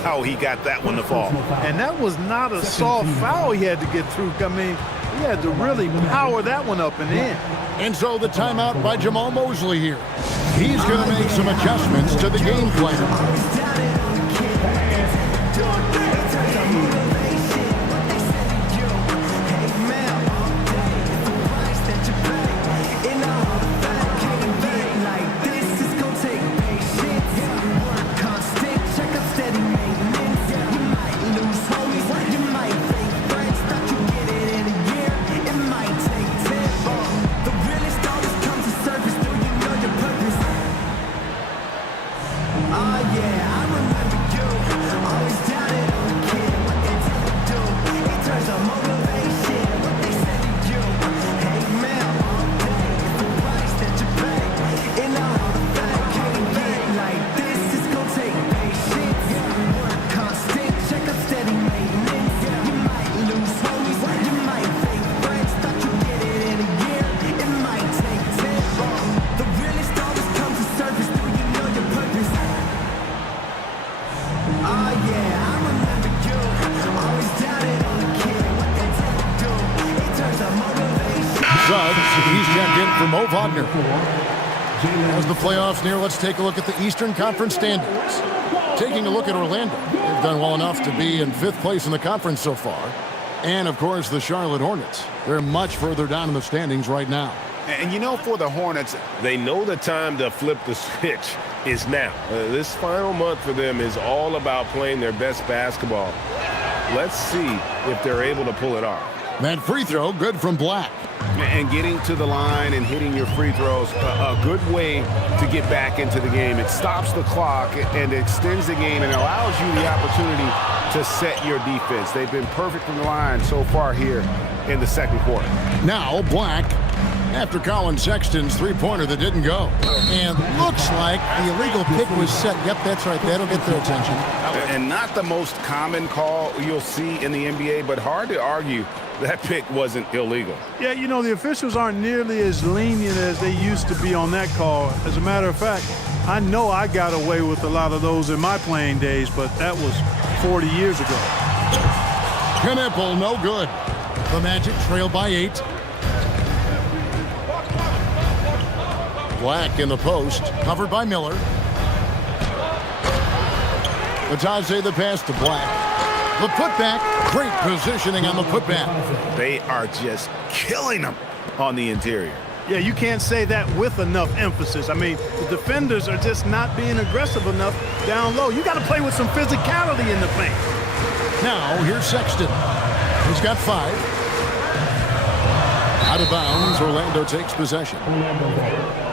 how he got that one to fall. And that was not a soft foul he had to get through. I mean, he had to really power that one up and in. And so the timeout by Jamal Mosley here. He's going to make some adjustments to the game plan. He's checked in for Mo Wagner. As the playoffs near, let's take a look at the Eastern Conference standings. Taking a look at Orlando, they've done well enough to be in 5th place in the conference so far. And, of course, the Charlotte Hornets. They're much further down in the standings right now. And, you know, for the Hornets, they know the time to flip the switch is now. This final month for them is all about playing their best basketball. Let's see if they're able to pull it off. That free throw, good from Black. And getting to the line and hitting your free throws, a good way to get back into the game. It stops the clock and extends the game and allows you the opportunity to set your defense. They've been perfect from the line so far here in the second quarter. Now Black, after Colin Sexton's three-pointer that didn't go. And looks like the illegal pick was set. Yep, that's right. That'll get their attention. And not the most common call you'll see in the NBA, but hard to argue that pick wasn't illegal. Yeah, you know, the officials aren't nearly as lenient as they used to be on that call. As a matter of fact, I know I got away with a lot of those in my playing days, but that was 40 years ago. Knippel, no good. The Magic trail by 8. Black in the post, covered by Miller. Batadze the pass to Black. The putback, great positioning on the putback. They are just killing them on the interior. Yeah, you can't say that with enough emphasis. I mean, the defenders are just not being aggressive enough down low. You got to play with some physicality in the paint. Now, here's Sexton. He's got 5. Out of bounds, Orlando takes possession.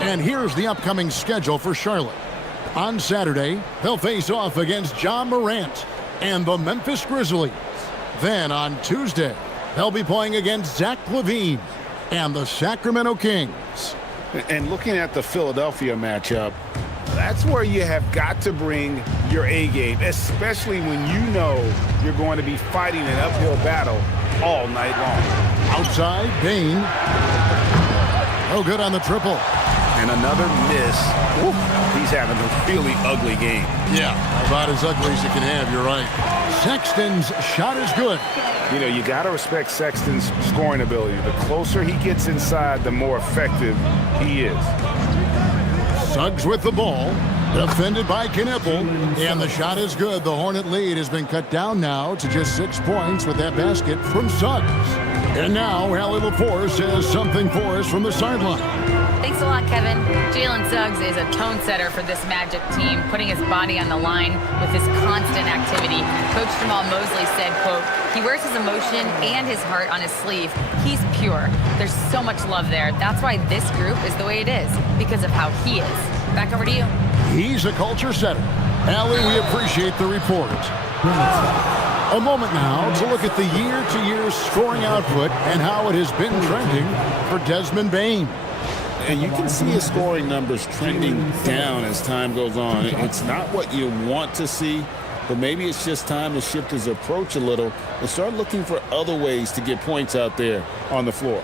And here's the upcoming schedule for Charlotte. On Saturday, they'll face off against John Morant and the Memphis Grizzlies. Then on Tuesday, they'll be playing against Zach LaVine and the Sacramento Kings. And looking at the Philadelphia matchup, that's where you have got to bring your A game, especially when you know you're going to be fighting an uphill battle all night long. Outside, Bain. Oh, good on the triple. And another miss. Woo. He's having a really ugly game. Yeah, about as ugly as you can have, you're right. Sexton's shot is good. You know, you got to respect Sexton's scoring ability. The closer he gets inside, the more effective he is. Suggs with the ball. Defended by Knippel. And the shot is good. The Hornet lead has been cut down now to just 6 points with that basket from Suggs. And now, Allie LaForce has something for us from the sideline. Thanks a lot, Kevin. Jalen Suggs is a tone setter for this Magic team, putting his body on the line with his constant activity. Coach Jamal Mosley said, quote, he wears his emotion and his heart on his sleeve. He's pure. There's so much love there. That's why this group is the way it is, because of how he is. Back over to you. He's a culture setter. Allie, we appreciate the report. A moment now to look at the year-to-year scoring output and how it has been trending for Desmond Bain. And you can see his scoring numbers trending down as time goes on. It's not what you want to see, but maybe it's just time to shift his approach a little and start looking for other ways to get points out there on the floor.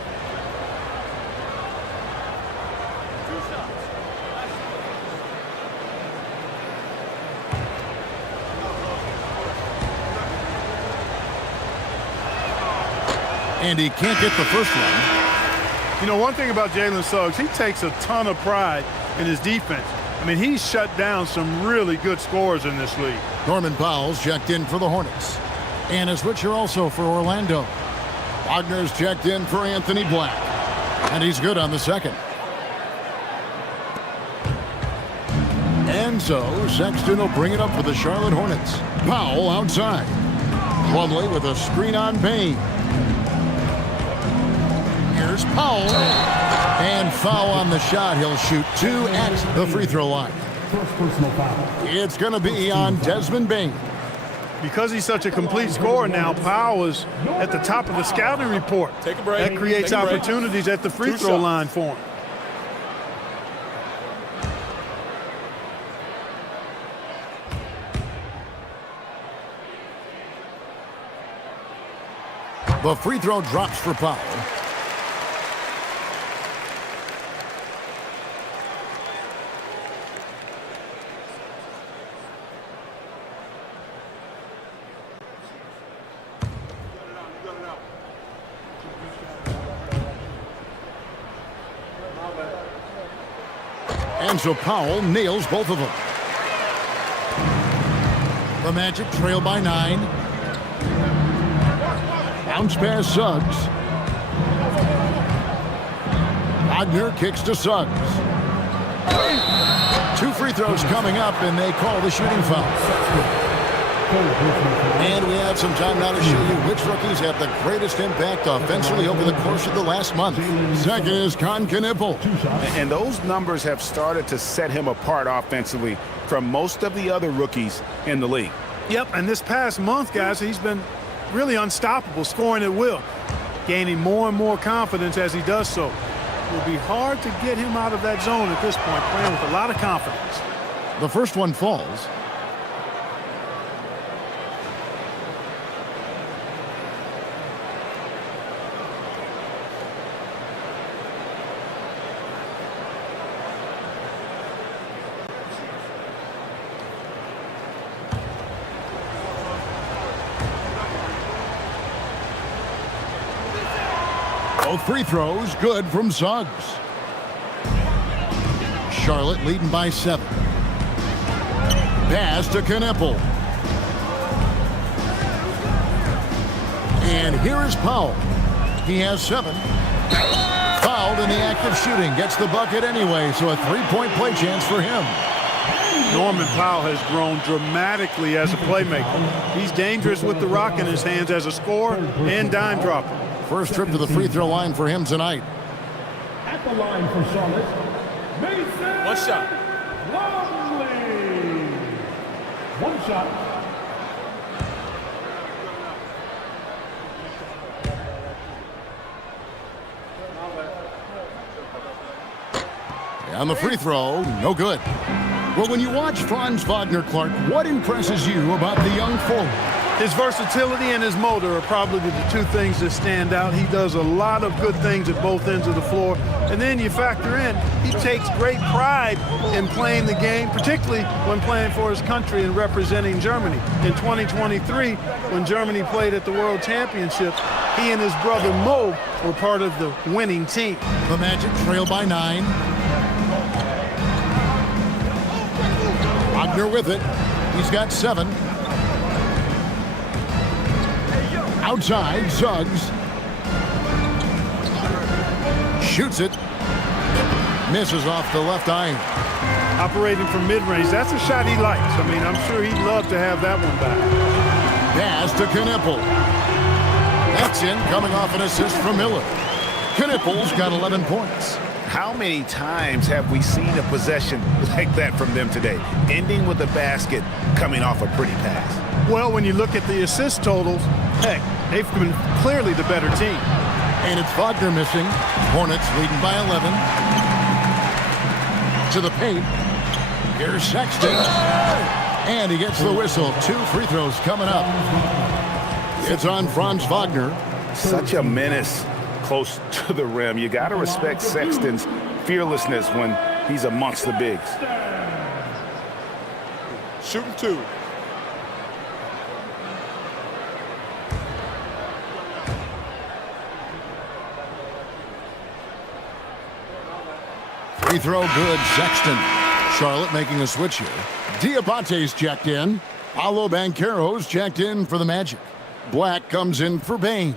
And he can't get the first one. You know, one thing about Jalen Suggs, he takes a ton of pride in his defense. I mean, he's shut down some really good scorers in this league. Norman Powell's checked in for the Hornets. And a switcher also for Orlando. Wagner's checked in for Anthony Black. And he's good on the second. And so Sexton will bring it up for the Charlotte Hornets. Powell outside. Plumlee with a screen on Payne. Here's Powell. And foul on the shot. He'll shoot 2 at the free throw line. First personal foul. It's going to be on Desmond Bane. Because he's such a complete scorer now, Powell is at the top of the scouting report. Take a break. That creates opportunities at the free throw line for him. The free throw drops for Powell. And so Powell nails both of them. The Magic trail by 9. Bounce pass Suggs. Wagner kicks to Suggs. 2 free throws coming up, and they call the shooting foul. And we have some time now to show you which rookies have the greatest impact offensively over the course of the last month. Second is Con Knippel. And those numbers have started to set him apart offensively from most of the other rookies in the league. Yep, and this past month, guys, he's been really unstoppable, scoring at will, gaining more and more confidence as he does so. It will be hard to get him out of that zone at this point, playing with a lot of confidence. The first one falls. Both free throws good from Suggs. Charlotte leading by 7. Pass to Knippel. And here is Powell. He has 7. Fouled in the act of shooting. Gets the bucket anyway, so a 3-point play chance for him. Norman Powell has grown dramatically as a playmaker. He's dangerous with the rock in his hands as a scorer and dime dropper. First trip to the free throw line for him tonight. At the line for Charlotte, Mason. One shot. Plumlee. One shot. On the free throw, no good. Well, when you watch Franz Wagner-Clark, what impresses you about the young forward? His versatility and his motor are probably the 2 things that stand out. He does a lot of good things at both ends of the floor. And then you factor in, he takes great pride in playing the game, particularly when playing for his country and representing Germany. In 2023, when Germany played at the World Championship, he and his brother Mo were part of the winning team. The Magic trail by 9. Wagner with it. He's got 7. Outside, Suggs. Shoots it. Misses off the left eye. Operating from mid-range, that's a shot he likes. I mean, I'm sure he'd love to have that one back. Pass to Knippel. That's in, coming off an assist from Miller. Knippel's got 11 points. How many times have we seen a possession like that from them today, ending with a basket coming off a pretty pass? Well, when you look at the assist totals, heck, they've been clearly the better team. And it's Wagner missing. Hornets leading by 11. to the paint. Here's Sexton. And he gets the whistle. 2 free throws coming up. It's on Franz Wagner. Such a menace close to the rim. You got to respect Sexton's fearlessness when he's amongst the bigs. Shooting 2. Free throw good, Sexton. Charlotte making a switch here. Diabate's checked in. Paolo Banchero's checked in for the Magic. Black comes in for Bain.